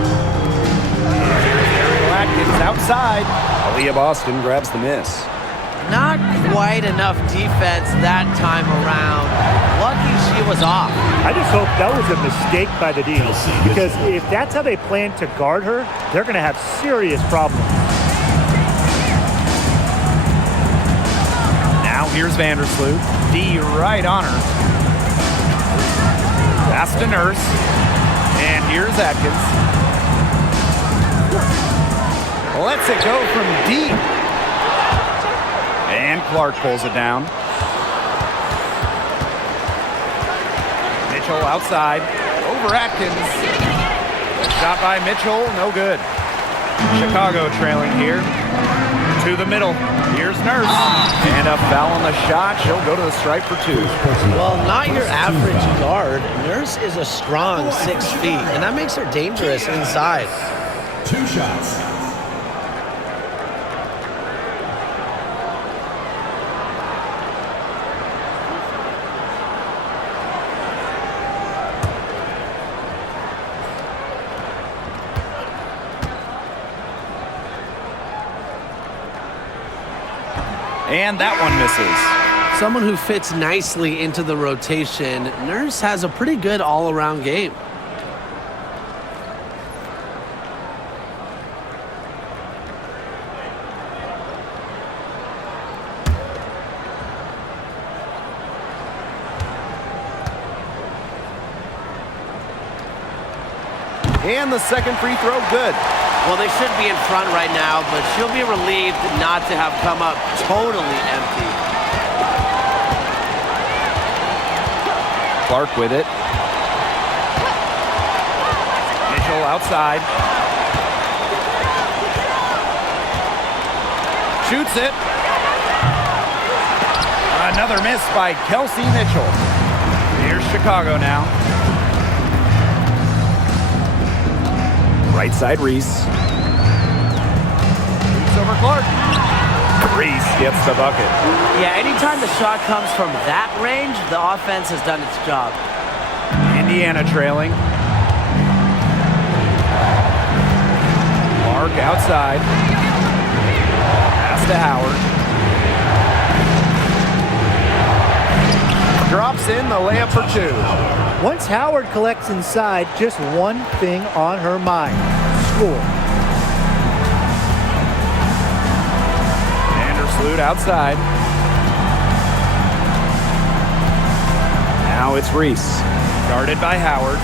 Atkins outside. Aaliyah Boston grabs the miss. Not quite enough defense that time around. Lucky she was off. I just hope that was a mistake by the D, because if that's how they plan to guard her, they're going to have serious problems. Now here's Vandersloot. D right on her. Pass to Nurse. And here's Atkins. Lets it go from deep. And Clark pulls it down. Mitchell outside. Over Atkins. Shot by Mitchell. No good. Chicago trailing here. To the middle. Here's Nurse. And a foul on the shot. She'll go to the stripe for 2. Well, not your average guard. Nurse is a strong 6 feet, and that makes her dangerous inside. 2 shots. And that one misses. Someone who fits nicely into the rotation. Nurse has a pretty good all-around game. And the second free throw, good. Well, they should be in front right now, but she'll be relieved not to have come up totally empty. Clark with it. Mitchell outside. Shoots it. Another miss by Kelsey Mitchell. Here's Chicago now. Right side, Reese. Shoots over Clark. Reese gets the bucket. Yeah, anytime the shot comes from that range, the offense has done its job. Indiana trailing. Clark outside. Pass to Howard. Drops in the layup for two. Once Howard collects inside, just one thing on her mind: score. Vandersloot outside. Now it's Reese. Guarded by Howard.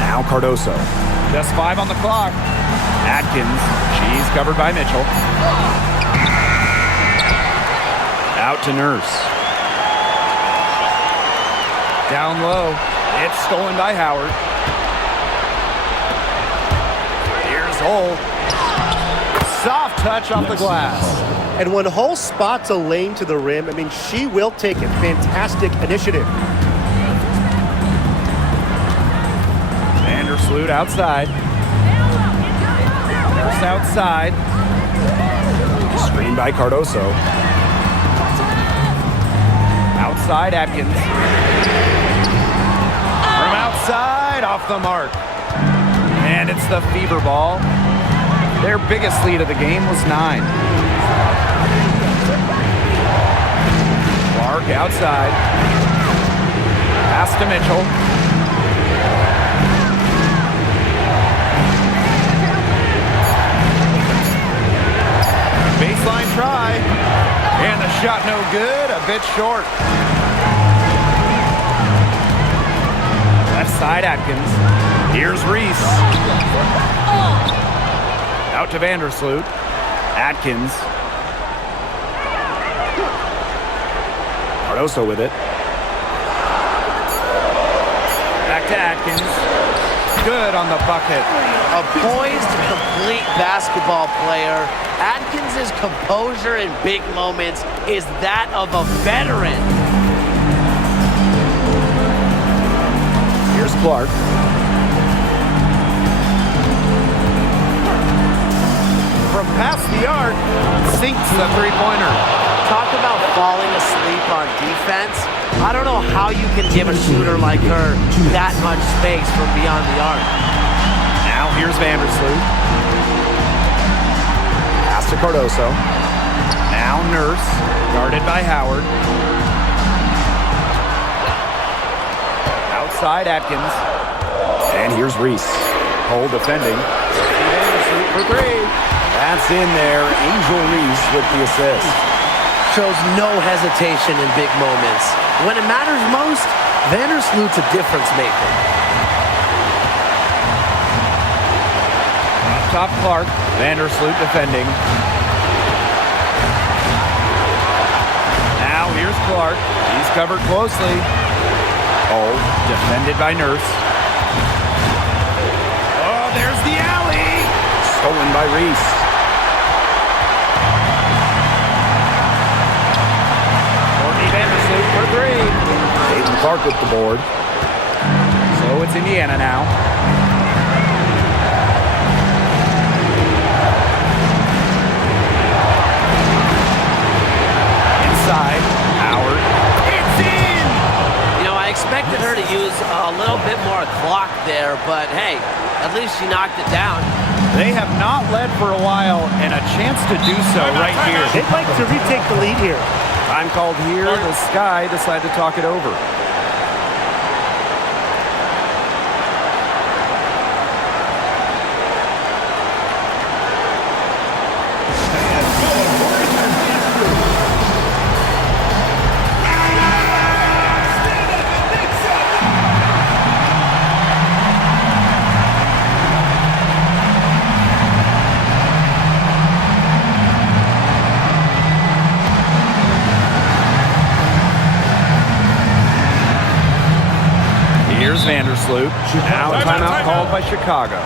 Now Cardoso. Just 5 on the clock. Atkins. She's covered by Mitchell. Out to Nurse. Down low. It's stolen by Howard. Here's Hull. Soft touch off the glass. And when Hull spots a lane to the rim, I mean, she will take it. Fantastic initiative. Vandersloot outside. Nurse outside. Screen by Cardoso. Outside Atkins. From outside, off the mark. And it's the Fever ball. Their biggest lead of the game was 9. Clark outside. Pass to Mitchell. Baseline try. And the shot no good, a bit short. Left side Atkins. Here's Reese. Out to Vandersloot. Atkins. Cardoso with it. Back to Atkins. Good on the bucket. A poised, complete basketball player. Atkins' composure in big moments is that of a veteran. Here's Clark. From past the arc, sinks the three-pointer. Talk about falling asleep on defense. I don't know how you can give a shooter like her that much space from beyond the arc. Now here's Vandersloot. Pass to Cardoso. Now Nurse, guarded by Howard. Outside Atkins. And here's Reese. Hole defending. Vandersloot for 3. That's in there. Angel Reese with the assist. Shows no hesitation in big moments. When it matters most, Vandersloot's a difference maker. Up top Clark. Vandersloot defending. Now here's Clark. He's covered closely. Oh, defended by Nurse. Oh, there's the alley. Stolen by Reese. Vandersloot for 3. Caitlin Clark with the board. So it's Indiana now. Inside, Howard. It's in! You know, I expected her to use a little bit more clock there, but hey, at least she knocked it down. They have not led for a while, and a chance to do so right here. They'd like to retake the lead here. Time called here. The Sky decide to talk it over. Here's Vandersloot. Now a timeout called by Chicago.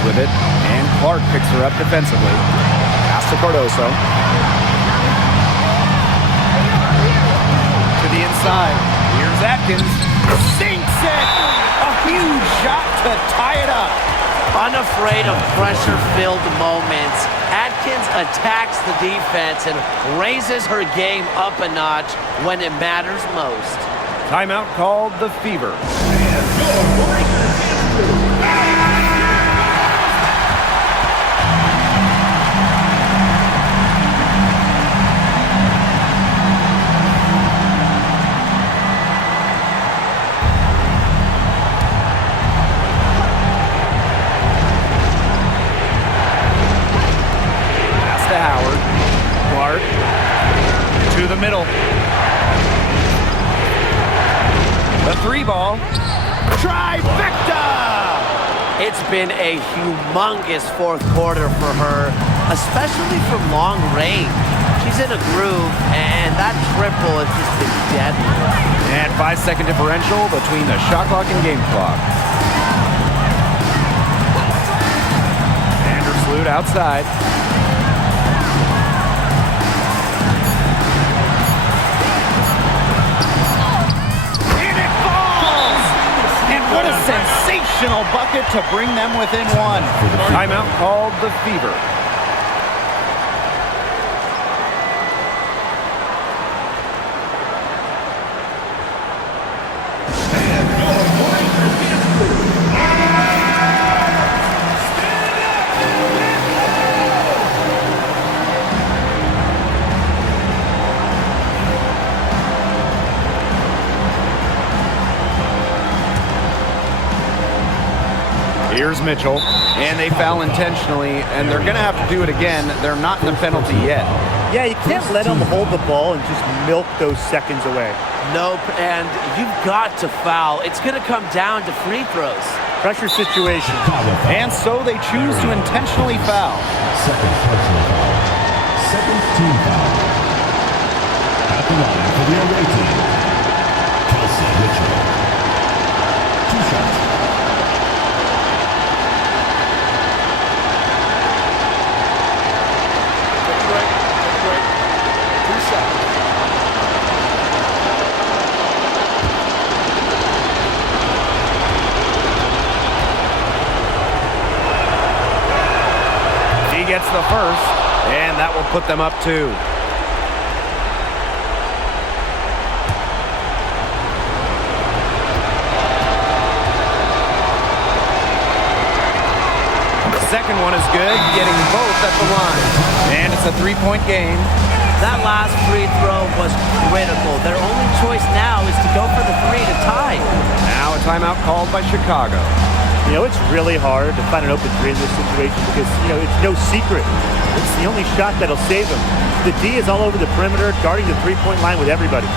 With it, and Clark picks her up defensively. Pass to Cardoso. To the inside. Here's Atkins. Sinks it! A huge shot to tie it up. Unafraid of pressure-filled moments, Atkins attacks the defense and raises her game up a notch when it matters most. Timeout called the Fever. To the middle. The three ball. Trifecta! It's been a humongous fourth quarter for her, especially from long range. She's in a groove, and that triple has just been deadly. And 5-second differential between the shot clock and game clock. Vandersloot outside. What a sensational bucket to bring them within one. Timeout called the Fever. Here's Mitchell, and they foul intentionally, and they're going to have to do it again. They're not in the penalty yet. Yeah, you can't let them hold the ball and just milk those seconds away. Nope, and you've got to foul. It's going to come down to free throws. Pressure situation. And so they choose to intentionally foul. Second personal foul. Second team foul. At the line for the away team, Kelsey Mitchell. 2 shots. Gets the first, and that will put them up 2. The second one is good, getting both at the line. And it's a 3-point game. That last free throw was critical. Their only choice now is to go for the 3 to tie. Now a timeout called by Chicago. You know, it's really hard to find an open 3 in this situation because, you know, it's no secret. It's the only shot that'll save them. The D is all over the perimeter, guarding the 3-point line with everybody.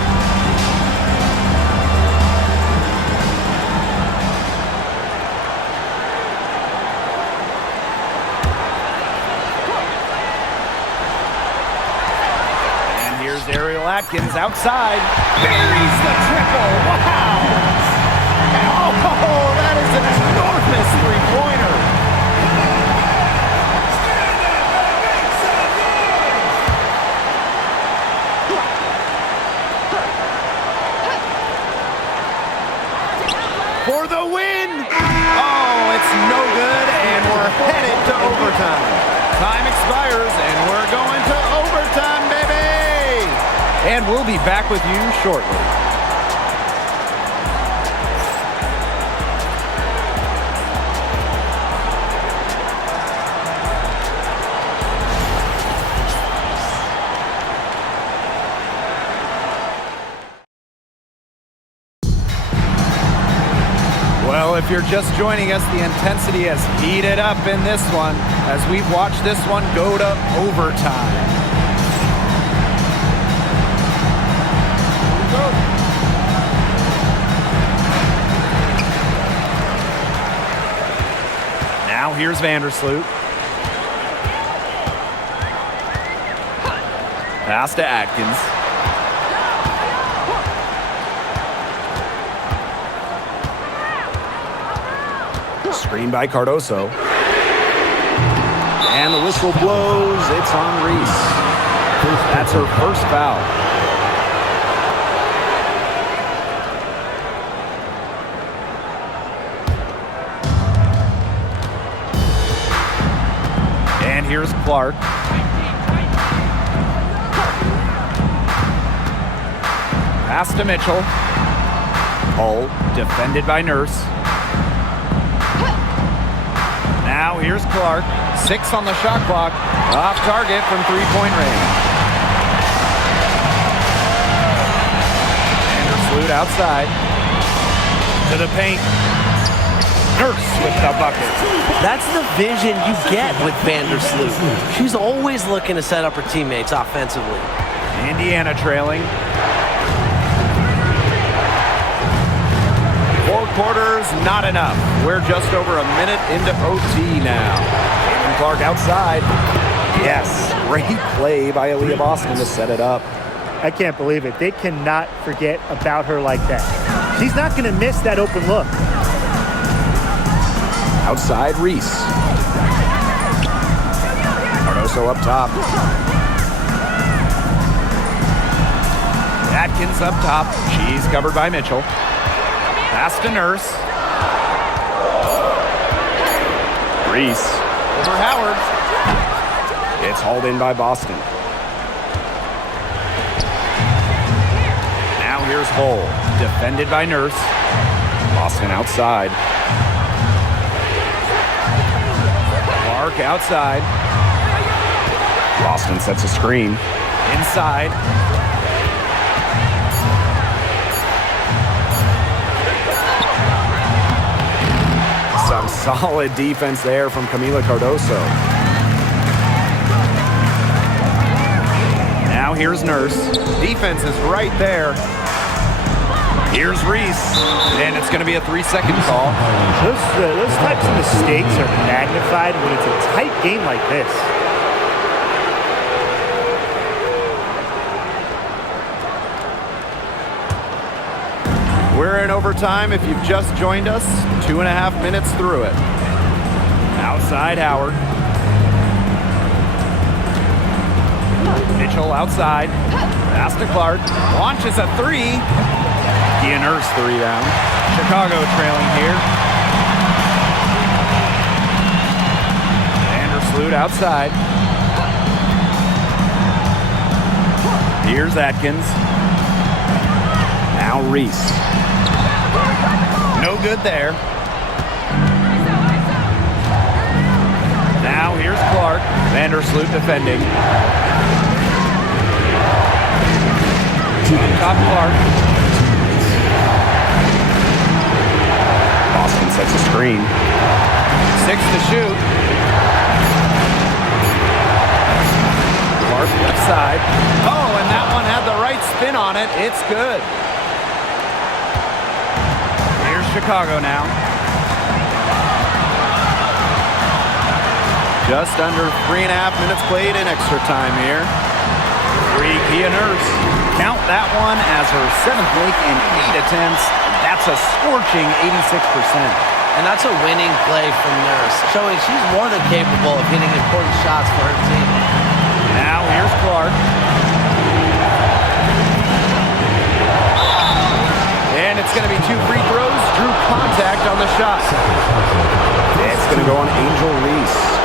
And here's Ariel Atkins outside. Buries the triple. Wow! Oh, that is an enormous three-pointer. For the win! Oh, it's no good, and we're headed to overtime. Time expires, and we're going to overtime, baby! And we'll be back with you shortly. Well, if you're just joining us, the intensity has heated up in this one as we've watched this one go to overtime. Now here's Vandersloot. Pass to Atkins. Screen by Cardoso. And the whistle blows. It's on Reese. That's her first foul. And here's Clark. Pass to Mitchell. Hull defended by Nurse. Now here's Clark. 6 on the shot clock. Off target from three-point range. Vandersloot outside. To the paint. Nurse with the bucket. That's the vision you get with Vandersloot. She's always looking to set up her teammates offensively. Indiana trailing. 4 quarters, not enough. We're just over a minute into OT now. Clark outside. Yes, great play by Aaliyah Boston to set it up. I can't believe it. They cannot forget about her like that. She's not going to miss that open look. Outside Reese. Cardoso up top. Atkins up top. She's covered by Mitchell. Pass to Nurse. Reese. Over Howard. It's hauled in by Boston. Now here's Hull. Defended by Nurse. Boston outside. Clark outside. Boston sets a screen. Inside. Some solid defense there from Camila Cardoso. Now here's Nurse. Defense is right there. Here's Reese. And it's going to be a 3-second call. Those types of mistakes are magnified when it's a tight game like this. We're in overtime if you've just joined us. 2.5 minutes through it. Outside Howard. Mitchell outside. Pass to Clark. Launches a 3. Kia Nurse the rebound. Chicago trailing here. Vandersloot outside. Here's Atkins. Now Reese. No good there. Now here's Clark. Vandersloot defending. Top Clark. Boston sets a screen. 6 to shoot. Clark left side. Oh, and that one had the right spin on it. It's good. Here's Chicago now. Just under 3.5 minutes played in extra time here. 3 Kia Nurse. Count that one as her 7th week in 8 attempts. That's a scorching 86%. And that's a winning play from Nurse, showing she's more than capable of hitting important shots for her team. Now here's Clark. And it's going to be 2 free throws. Drew contact on the shot. It's going to go on Angel Reese.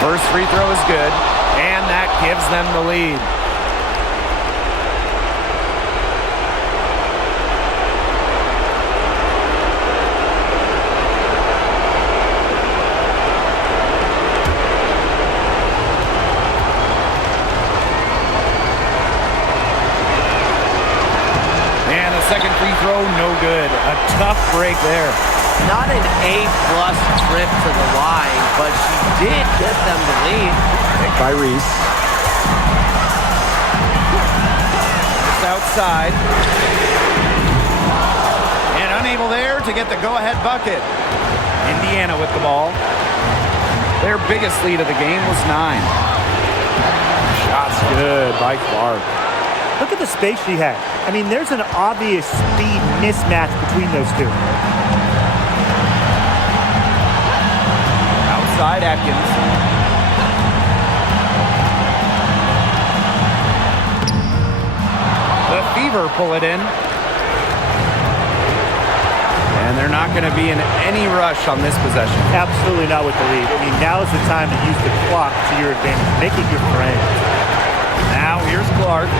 First free throw is good, and that gives them the lead. And the second free throw, no good. A tough break there. Not an A-plus trip to the line, but she did get them the lead. Picked by Reese. Just outside. And unable there to get the go-ahead bucket. Indiana with the ball. Their biggest lead of the game was 9. Shots good by Clark. Look at the space she had. I mean, there's an obvious speed mismatch between those two. Outside Atkins. The Fever pull it in. And they're not going to be in any rush on this possession. Absolutely not with the lead. I mean, now is the time to use the clock to your advantage. Make it your friend. Now here's Clark.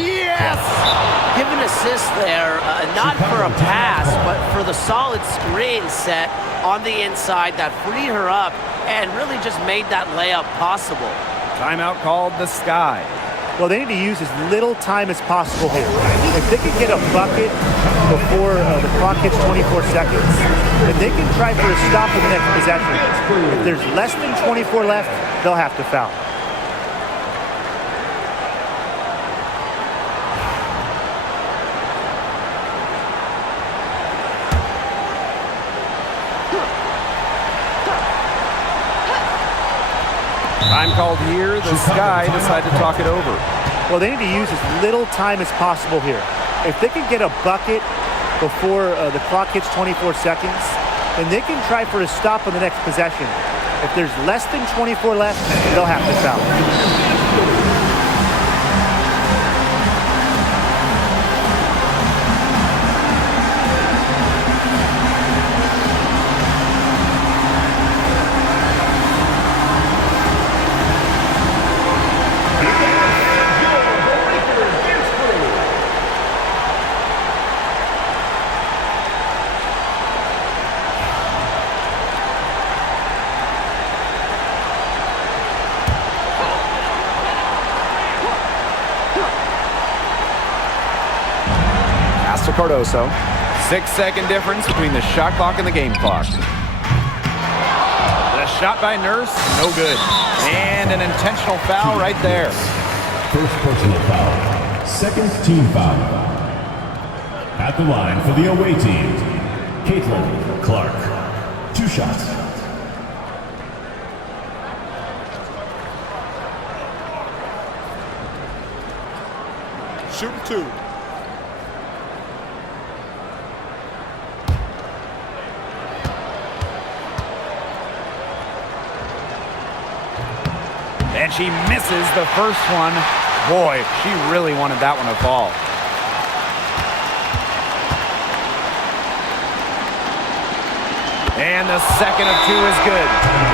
Yes! Give an assist there, not for a pass, but for the solid screen set on the inside that freed her up and really just made that layup possible. Timeout called the Sky. Well, they need to use as little time as possible here. If they can get a bucket before the clock hits 24 seconds, then they can try for a stop in the next possession. If there's less than 24 left, they'll have to foul. Time called here. The Sky decided to talk it over. Well, they need to use as little time as possible here. If they can get a bucket before the clock hits 24 seconds, then they can try for a stop on the next possession. If there's less than 24 left, they'll have to foul. Cardoso. 6-second difference between the shot clock and the game clock. The shot by Nurse, no good. And an intentional foul right there. First personal foul. Second team foul. At the line for the away team, Clark. 2 shots. Shooting 2. And she misses the first one. Boy, she really wanted that one to fall. And the second of 2 is good.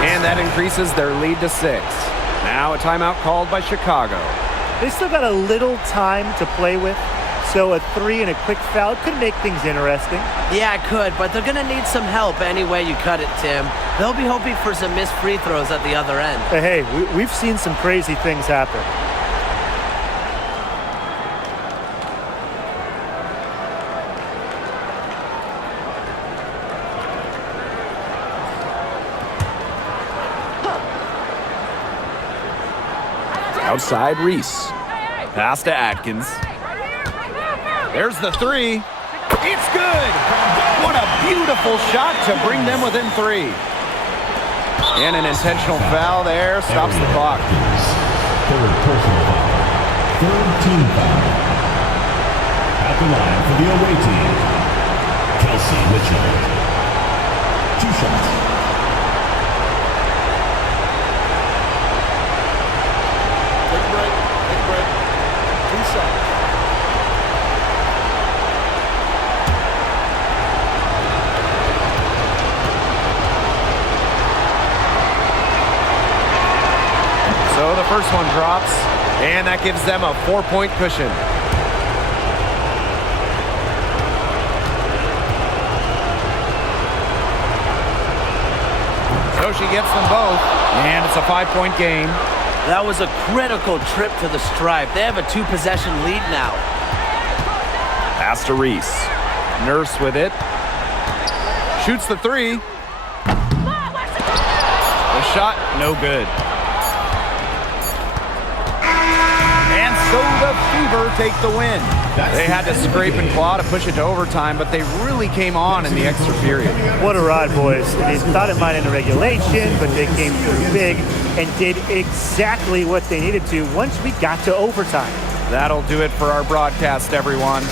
And that increases their lead to 6. Now a timeout called by Chicago. They still got a little time to play with, so a 3 and a quick foul could make things interesting. Yeah, it could, but they're going to need some help any way you cut it, Tim. They'll be hoping for some missed free throws at the other end. But hey, we've seen some crazy things happen. Outside Reese. Pass to Atkins. There's the three. It's good. What a beautiful shot to bring them within 3. And an intentional foul there stops the clock. Third personal foul. Third team foul. At the line for the away team, Kelsey Mitchell. 2 shots. Take a break. Take a break. 2 shots. So the first one drops, and that gives them a 4-point cushion. So she gets them both, and it's a 5-point game. That was a critical trip to the stripe. They have a 2-possession lead now. Pass to Reese. Nurse with it. Shoots the 3. The shot, no good. And so the Fever take the win. They had to scrape and claw to push it to overtime, but they really came on in the extra period. What a ride, boys. They thought it might end in regulation, but they came through big and did exactly what they needed to once we got to overtime. That'll do it for our broadcast, everyone.